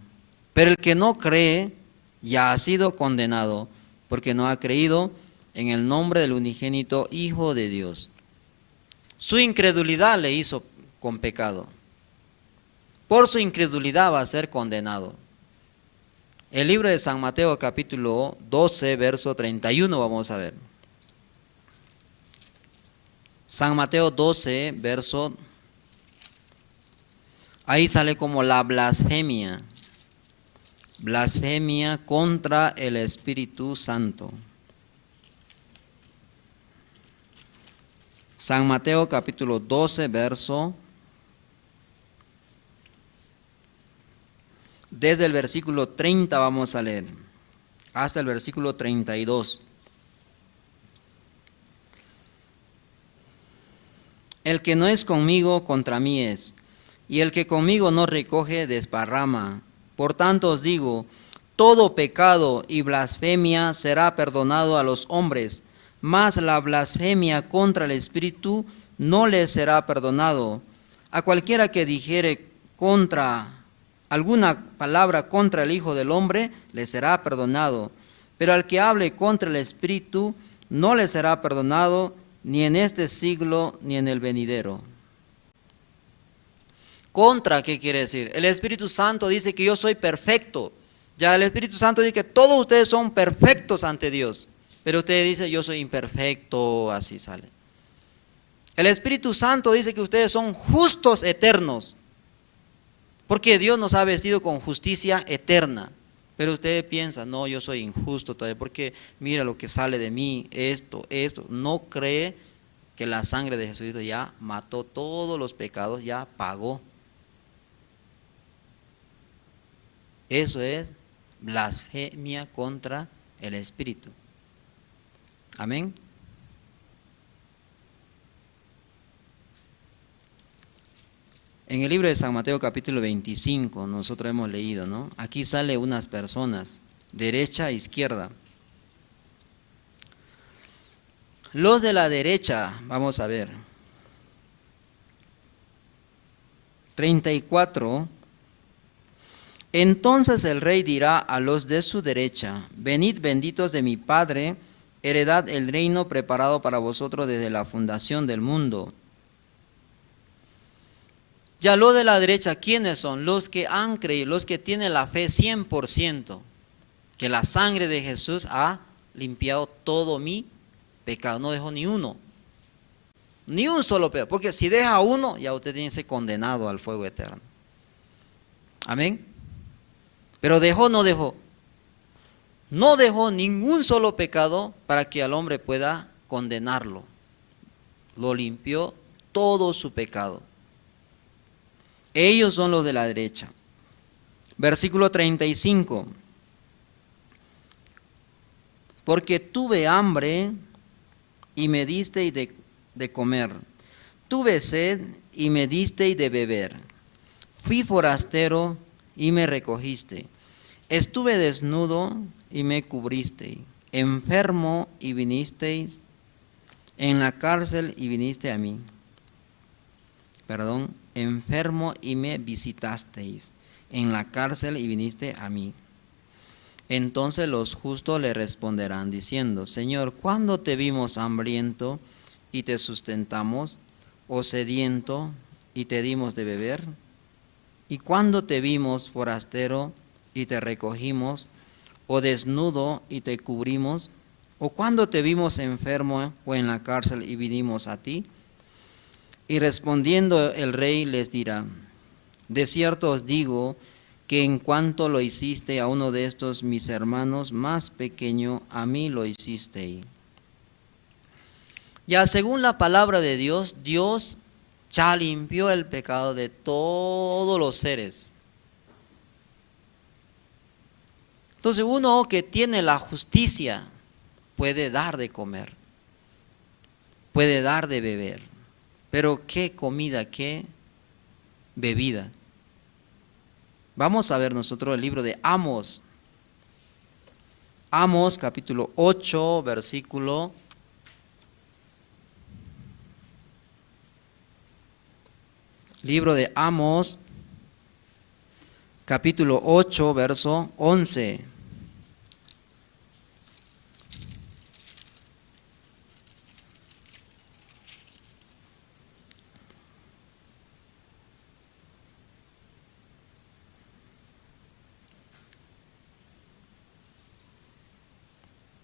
pero el que no cree ya ha sido condenado, porque no ha creído en el nombre del unigénito Hijo de Dios. Su incredulidad le hizo con pecado. Por su incredulidad va a ser condenado. El libro de San Mateo capítulo 12, verso 31 vamos a ver. San Mateo 12, verso, ahí sale como la blasfemia. Blasfemia contra el Espíritu Santo. San Mateo capítulo 12, verso, desde el versículo 30 vamos a leer, hasta el versículo 32. El que no es conmigo, contra mí es, y el que conmigo no recoge, desparrama. Por tanto os digo, todo pecado y blasfemia será perdonado a los hombres, mas la blasfemia contra el Espíritu no le será perdonado. A cualquiera que dijere contra alguna palabra contra el Hijo del Hombre, le será perdonado. Pero al que hable contra el Espíritu, no le será perdonado, ni en este siglo, ni en el venidero. ¿Contra qué quiere decir? El Espíritu Santo dice que yo soy perfecto. Ya el Espíritu Santo dice que todos ustedes son perfectos ante Dios. Pero usted dice, yo soy imperfecto, así sale. El Espíritu Santo dice que ustedes son justos eternos. Porque Dios nos ha vestido con justicia eterna. Pero usted piensa, no, yo soy injusto todavía, porque mira lo que sale de mí, esto. No cree que la sangre de Jesucristo ya mató todos los pecados, ya pagó. Eso es blasfemia contra el Espíritu. Amén. En el libro de San Mateo capítulo 25, nosotros hemos leído, ¿no? Aquí sale unas personas, derecha e izquierda. Los de la derecha, vamos a ver. 34. Entonces el rey dirá a los de su derecha, venid benditos de mi Padre, heredad el reino preparado para vosotros desde la fundación del mundo. Ya lo de la derecha, ¿quiénes son? Los que han creído, los que tienen la fe 100%, que la sangre de Jesús ha limpiado todo mi pecado, no dejó ni uno, ni un solo pecado, porque si deja uno, ya usted tiene que ser condenado al fuego eterno. Amén. Pero dejó, no dejó. No dejó ningún solo pecado para que al hombre pueda condenarlo. Lo limpió todo su pecado. Ellos son los de la derecha. Versículo 35. Porque tuve hambre y me disteis de comer. Tuve sed y me disteis de beber. Fui forastero y me recogiste. Estuve desnudo y me cubristeis. Enfermo y vinisteis. En la cárcel y viniste a mí. Enfermo y me visitasteis. En la cárcel y viniste a mí. Entonces los justos le responderán diciendo, Señor, ¿cuándo te vimos hambriento y te sustentamos, o sediento y te dimos de beber? ¿Y cuándo te vimos forastero y te recogimos, o desnudo y te cubrimos? ¿O cuándo te vimos enfermo o en la cárcel y vinimos a ti? Y respondiendo el rey les dirá, de cierto os digo que en cuanto lo hiciste a uno de estos mis hermanos más pequeño, a mí lo hicisteis. Ya según la palabra de Dios, Dios ya limpió el pecado de todos los seres. Entonces uno que tiene la justicia puede dar de comer. puede dar de beber. Pero ¿qué comida, qué bebida? Vamos a ver nosotros el libro de Amos. Amos capítulo 8, versículo 8, verso 11.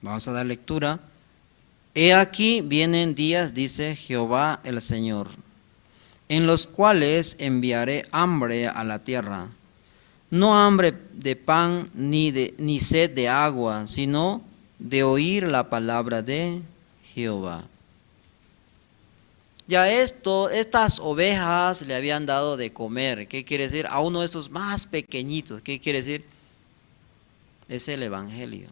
Vamos a dar lectura. He aquí vienen días, dice Jehová el Señor, en los cuales enviaré hambre a la tierra, no hambre de pan ni sed de agua, sino de oír la palabra de Jehová. Ya estas ovejas le habían dado de comer. ¿Qué quiere decir? A uno de estos más pequeñitos. ¿Qué quiere decir? Es el Evangelio.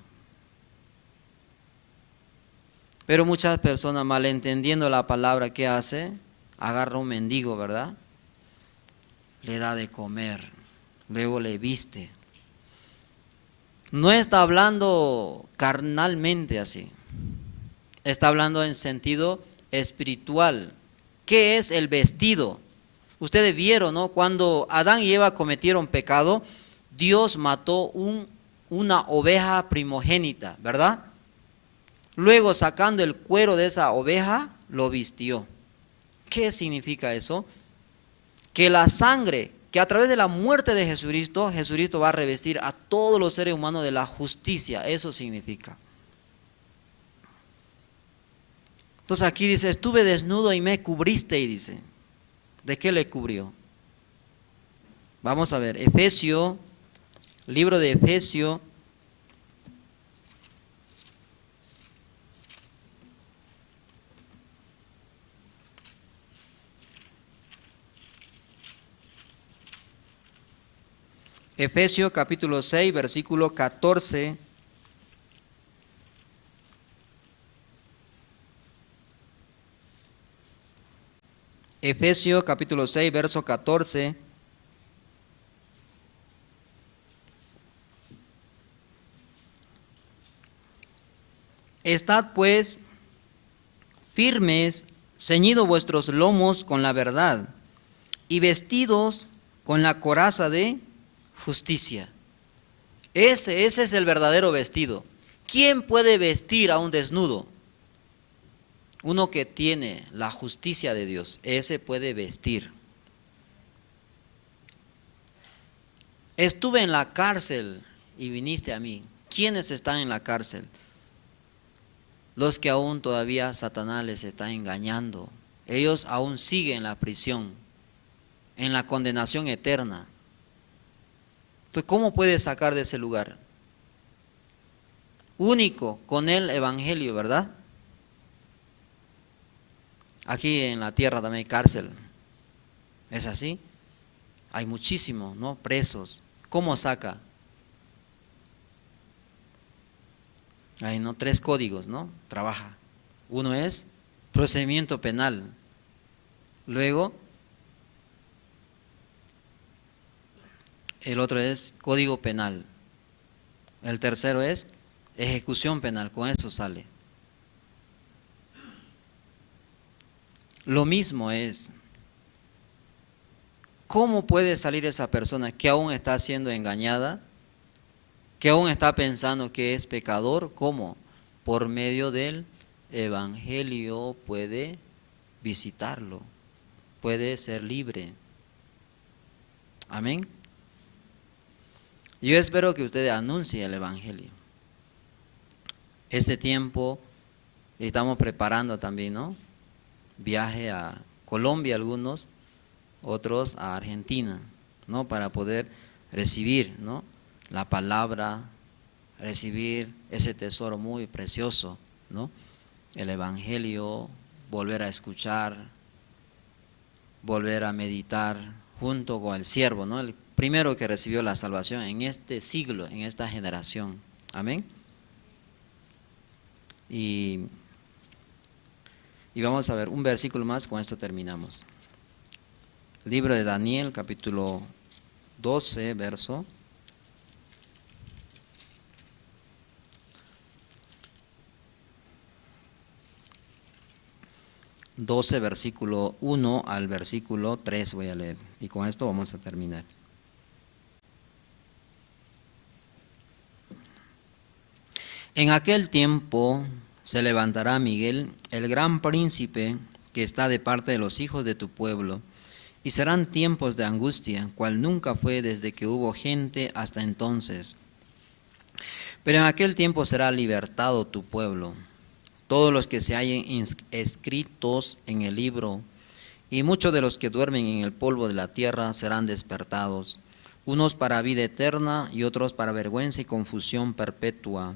Pero muchas personas, malentendiendo la palabra, ¿qué hace? Agarra un mendigo, ¿verdad? Le da de comer, luego le viste. No está hablando carnalmente así, está hablando en sentido espiritual. ¿Qué es el vestido? Ustedes vieron, ¿no? Cuando Adán y Eva cometieron pecado, Dios mató una oveja primogénita, ¿verdad? Luego, sacando el cuero de esa oveja, lo vistió. ¿Qué significa eso? Que la sangre, que a través de la muerte de Jesucristo, Jesucristo va a revestir a todos los seres humanos de la justicia. Eso significa. Entonces aquí dice, estuve desnudo y me cubriste, y dice, ¿de qué le cubrió? Vamos a ver, Efesio, libro de Efesio, Efesios capítulo 6, versículo 14. Efesios capítulo 6, verso 14. Estad pues firmes, ceñidos vuestros lomos con la verdad, y vestidos con la coraza de justicia. Ese es el verdadero vestido. ¿Quién puede vestir a un desnudo? Uno que tiene la justicia de Dios, ese puede vestir. Estuve en la cárcel y viniste a mí. ¿Quiénes están en la cárcel? Los que aún todavía Satanás les está engañando. Ellos aún siguen en la prisión, en la condenación eterna. Entonces, ¿cómo puede sacar de ese lugar? Único, con el Evangelio, ¿verdad? Aquí en la tierra también hay cárcel. ¿Es así? Hay muchísimos, ¿no? Presos. ¿Cómo saca? Hay, ¿no? 3 códigos, ¿no? Trabaja. Uno es procedimiento penal. Luego, el otro es código penal. El tercero es ejecución penal. Con eso sale. Lo mismo es, ¿cómo puede salir esa persona que aún está siendo engañada, que aún está pensando que es pecador? ¿Cómo? Por medio del Evangelio puede visitarlo, puede ser libre. Amén. Yo espero que usted anuncie el Evangelio. Este tiempo estamos preparando también, ¿no? Viaje a Colombia algunos, otros a Argentina, ¿no? Para poder recibir, ¿no? La palabra, recibir ese tesoro muy precioso, ¿no? El Evangelio, volver a escuchar, volver a meditar junto con el siervo, ¿no? El primero que recibió la salvación en este siglo, en esta generación. Amén. Y Y vamos a ver un versículo más, con esto terminamos. Libro de Daniel, capítulo 12, verso 12, versículo 1 al versículo 3 voy a leer. Y con esto vamos a terminar. En aquel tiempo se levantará Miguel, el gran príncipe que está de parte de los hijos de tu pueblo, y serán tiempos de angustia, cual nunca fue desde que hubo gente hasta entonces. Pero en aquel tiempo será libertado tu pueblo, todos los que se hallen escritos en el libro, y muchos de los que duermen en el polvo de la tierra serán despertados, unos para vida eterna y otros para vergüenza y confusión perpetua.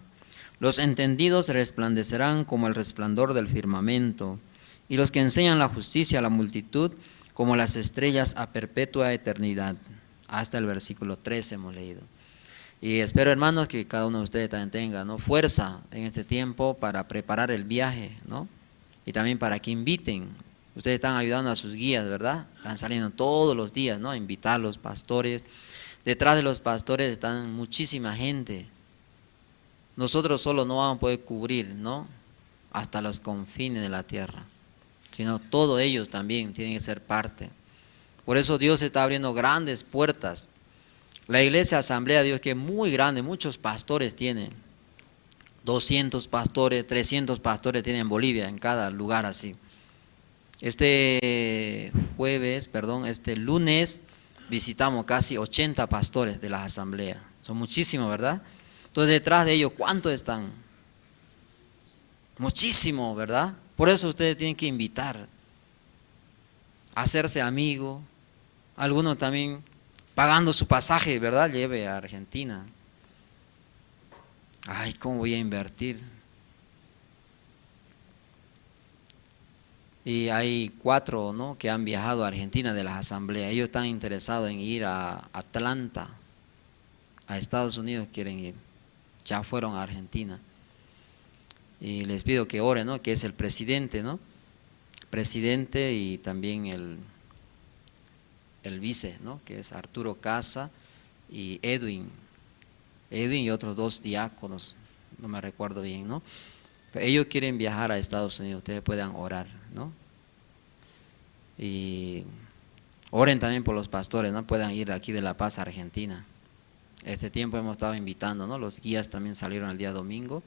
Los entendidos resplandecerán como el resplandor del firmamento, y los que enseñan la justicia a la multitud como las estrellas a perpetua eternidad. Hasta el versículo 13 hemos leído. Y espero, hermanos, que cada uno de ustedes también tenga, ¿no?, fuerza en este tiempo para preparar el viaje, ¿no? Y también para que inviten. Ustedes están ayudando a sus guías, ¿verdad? Están saliendo todos los días, ¿no?, a invitar a los pastores. Detrás de los pastores están muchísima gente. Nosotros solo no vamos a poder cubrir, ¿no?, hasta los confines de la tierra, sino todos ellos también tienen que ser parte. Por eso Dios está abriendo grandes puertas. La iglesia Asamblea de Dios, que es muy grande, muchos pastores tienen, 200 pastores, 300 pastores tienen en Bolivia, en cada lugar así. Este lunes visitamos casi 80 pastores de la Asamblea. Son muchísimos, ¿verdad? Entonces detrás de ellos, ¿cuántos están? Muchísimo, ¿verdad? Por eso ustedes tienen que invitar, hacerse amigo. Algunos también pagando su pasaje, ¿verdad?, lleve a Argentina. Ay, ¿cómo voy a invertir? Y hay 4, ¿no?, que han viajado a Argentina de las asambleas. Ellos están interesados en ir a Atlanta, a Estados Unidos quieren ir. Ya fueron a Argentina. Y les pido que oren, ¿no?, que es el presidente, ¿no?, presidente, y también el vice, ¿no?, que es Arturo Casa y Edwin y otros 2 diáconos, no me recuerdo bien, ¿no? Pero ellos quieren viajar a Estados Unidos, ustedes puedan orar, ¿no? Y oren también por los pastores, ¿no?, puedan ir de aquí de La Paz a Argentina. Este tiempo hemos estado invitando, ¿no?, los guías también salieron el día domingo,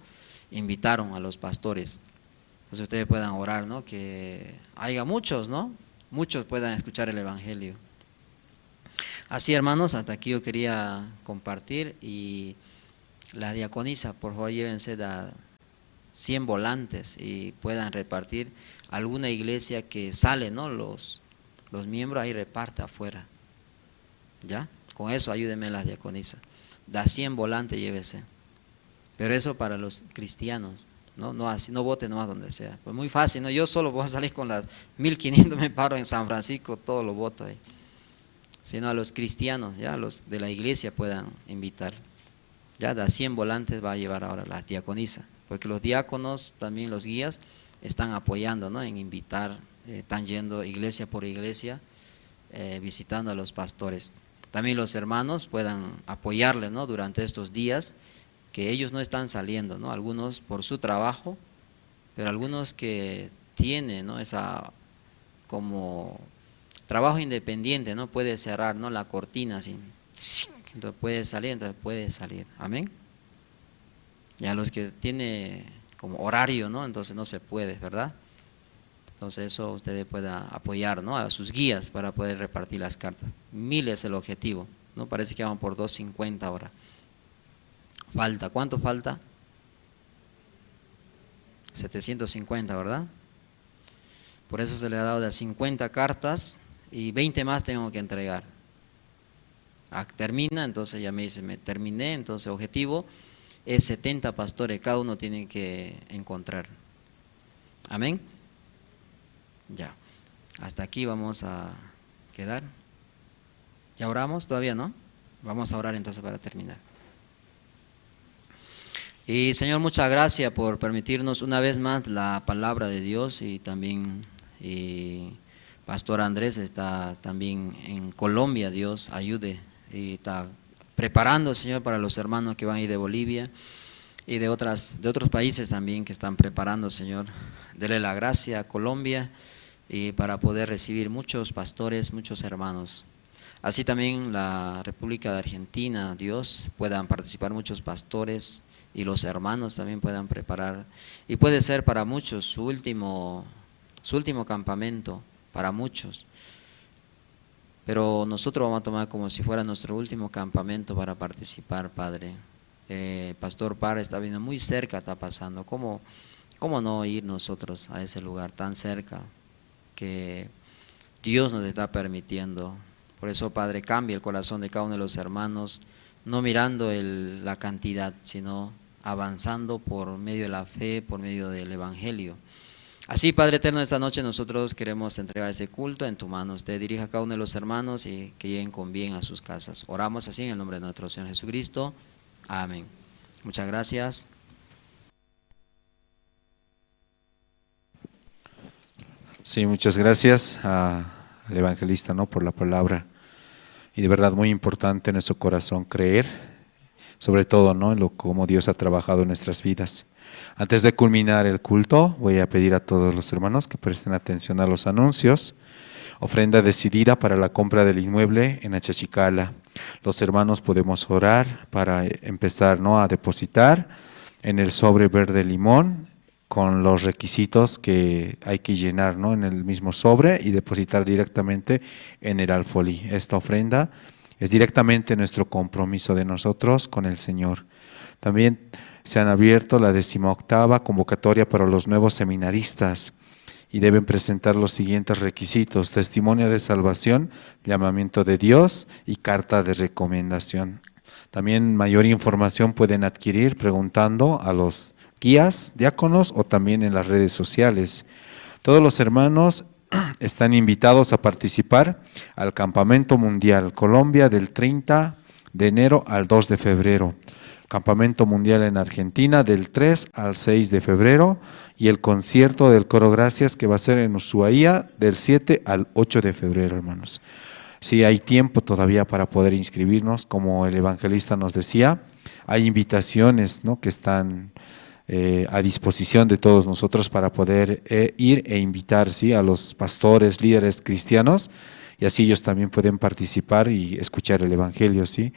invitaron a los pastores. Entonces ustedes puedan orar, ¿no?, que haya muchos, ¿no?, muchos puedan escuchar el evangelio. Así, hermanos, hasta aquí yo quería compartir. Y la diaconisa, por favor, llévense de 100 volantes y puedan repartir. Alguna iglesia que sale, ¿no?, los miembros, ahí reparte afuera, ¿ya? Con eso ayúdenme las diaconisas. Da 100 volantes, llévese. Pero eso para los cristianos, no así, no voten nomás donde sea. Pues muy fácil, ¿no? Yo solo voy a salir con las 1500, me paro en San Francisco, todo lo voto ahí. Sino a los cristianos, ya, los de la iglesia puedan invitar. Ya, de 100 volantes va a llevar ahora la diaconisa, porque los diáconos, también los guías, están apoyando, ¿no?, en invitar, están yendo iglesia por iglesia, visitando a los pastores. También los hermanos puedan apoyarles, ¿no?, durante estos días, que ellos no están saliendo, ¿no?, algunos por su trabajo, pero algunos que tienen, ¿no?, esa como trabajo independiente, ¿no?, puede cerrar, ¿no?, la cortina así, entonces puede salir, amén. Ya los que tiene como horario, ¿no?, entonces no se puede, ¿verdad? Entonces eso ustedes puedan apoyar, ¿no?, a sus guías para poder repartir las cartas. 1000 es el objetivo, ¿no? Parece que vamos por 250 ahora. Falta, ¿cuánto falta? 750, ¿verdad? Por eso se le ha dado de 50 cartas y 20 más tengo que entregar. Termina, entonces ya me dice, me terminé, entonces objetivo es 70 pastores, cada uno tiene que encontrar. Amén. Ya, hasta aquí vamos a quedar. ¿Ya oramos? Todavía no. Vamos a orar entonces para terminar. Y Señor, muchas gracias por permitirnos una vez más la palabra de Dios, y también Pastor Andrés está también en Colombia. Dios ayude, y está preparando, Señor, para los hermanos que van a ir de Bolivia y de otros países también que están preparando, Señor. Dele la gracia a Colombia y para poder recibir muchos pastores, muchos hermanos. Así también la República de Argentina, Dios, puedan participar muchos pastores y los hermanos también puedan preparar. Y puede ser para muchos su último campamento, para muchos. Pero nosotros vamos a tomar como si fuera nuestro último campamento para participar, Padre. Pastor Par está viendo muy cerca, está pasando. ¿Cómo no ir nosotros a ese lugar tan cerca que Dios nos está permitiendo? Por eso, Padre, cambia el corazón de cada uno de los hermanos, no mirando la cantidad, sino avanzando por medio de la fe, por medio del Evangelio. Así, Padre eterno, esta noche nosotros queremos entregar ese culto en tu mano. Usted dirija a cada uno de los hermanos y que lleguen con bien a sus casas. Oramos así en el nombre de nuestro Señor Jesucristo. Amén. Muchas gracias. Sí, muchas gracias al evangelista, ¿no?, por la palabra. Y de verdad muy importante en nuestro corazón creer, sobre todo, ¿no?, en cómo Dios ha trabajado en nuestras vidas. Antes de culminar el culto, voy a pedir a todos los hermanos que presten atención a los anuncios. Ofrenda decidida para la compra del inmueble en Achachicala. Los hermanos podemos orar para empezar, ¿no?, a depositar en el sobre verde limón con los requisitos que hay que llenar, ¿no?, en el mismo sobre y depositar directamente en el alfolí. Esta ofrenda es directamente nuestro compromiso de nosotros con el Señor. También se han abierto la 18ª convocatoria para los nuevos seminaristas y deben presentar los siguientes requisitos: testimonio de salvación, llamamiento de Dios y carta de recomendación. También mayor información pueden adquirir preguntando a los guías, diáconos o también en las redes sociales. Todos los hermanos están invitados a participar al Campamento Mundial Colombia del 30 de enero al 2 de febrero. Campamento Mundial en Argentina del 3 al 6 de febrero y el concierto del Coro Gracias que va a ser en Ushuaia del 7 al 8 de febrero, hermanos. Sí, hay tiempo todavía para poder inscribirnos, como el evangelista nos decía. Hay invitaciones, ¿no?, que están a disposición de todos nosotros para poder ir e invitar, ¿sí?, a los pastores, líderes cristianos, y así ellos también pueden participar y escuchar el evangelio, ¿sí?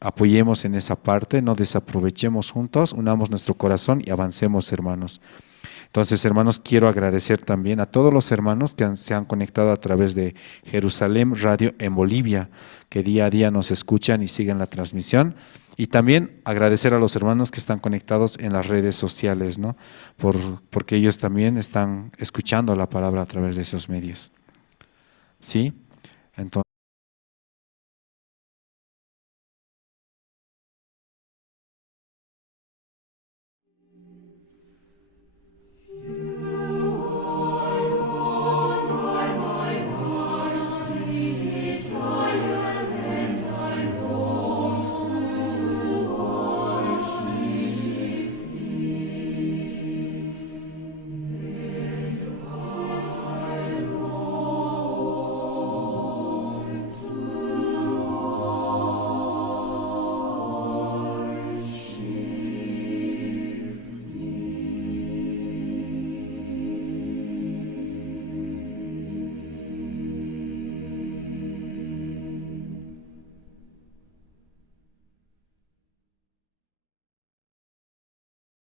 Apoyemos en esa parte, no desaprovechemos juntos, unamos nuestro corazón y avancemos, hermanos. Entonces, hermanos, quiero agradecer también a todos los hermanos que se han conectado a través de Jerusalén Radio en Bolivia, que día a día nos escuchan y siguen la transmisión. Y también agradecer a los hermanos que están conectados en las redes sociales, ¿no?, porque ellos también están escuchando la palabra a través de esos medios. ¿Sí? Entonces,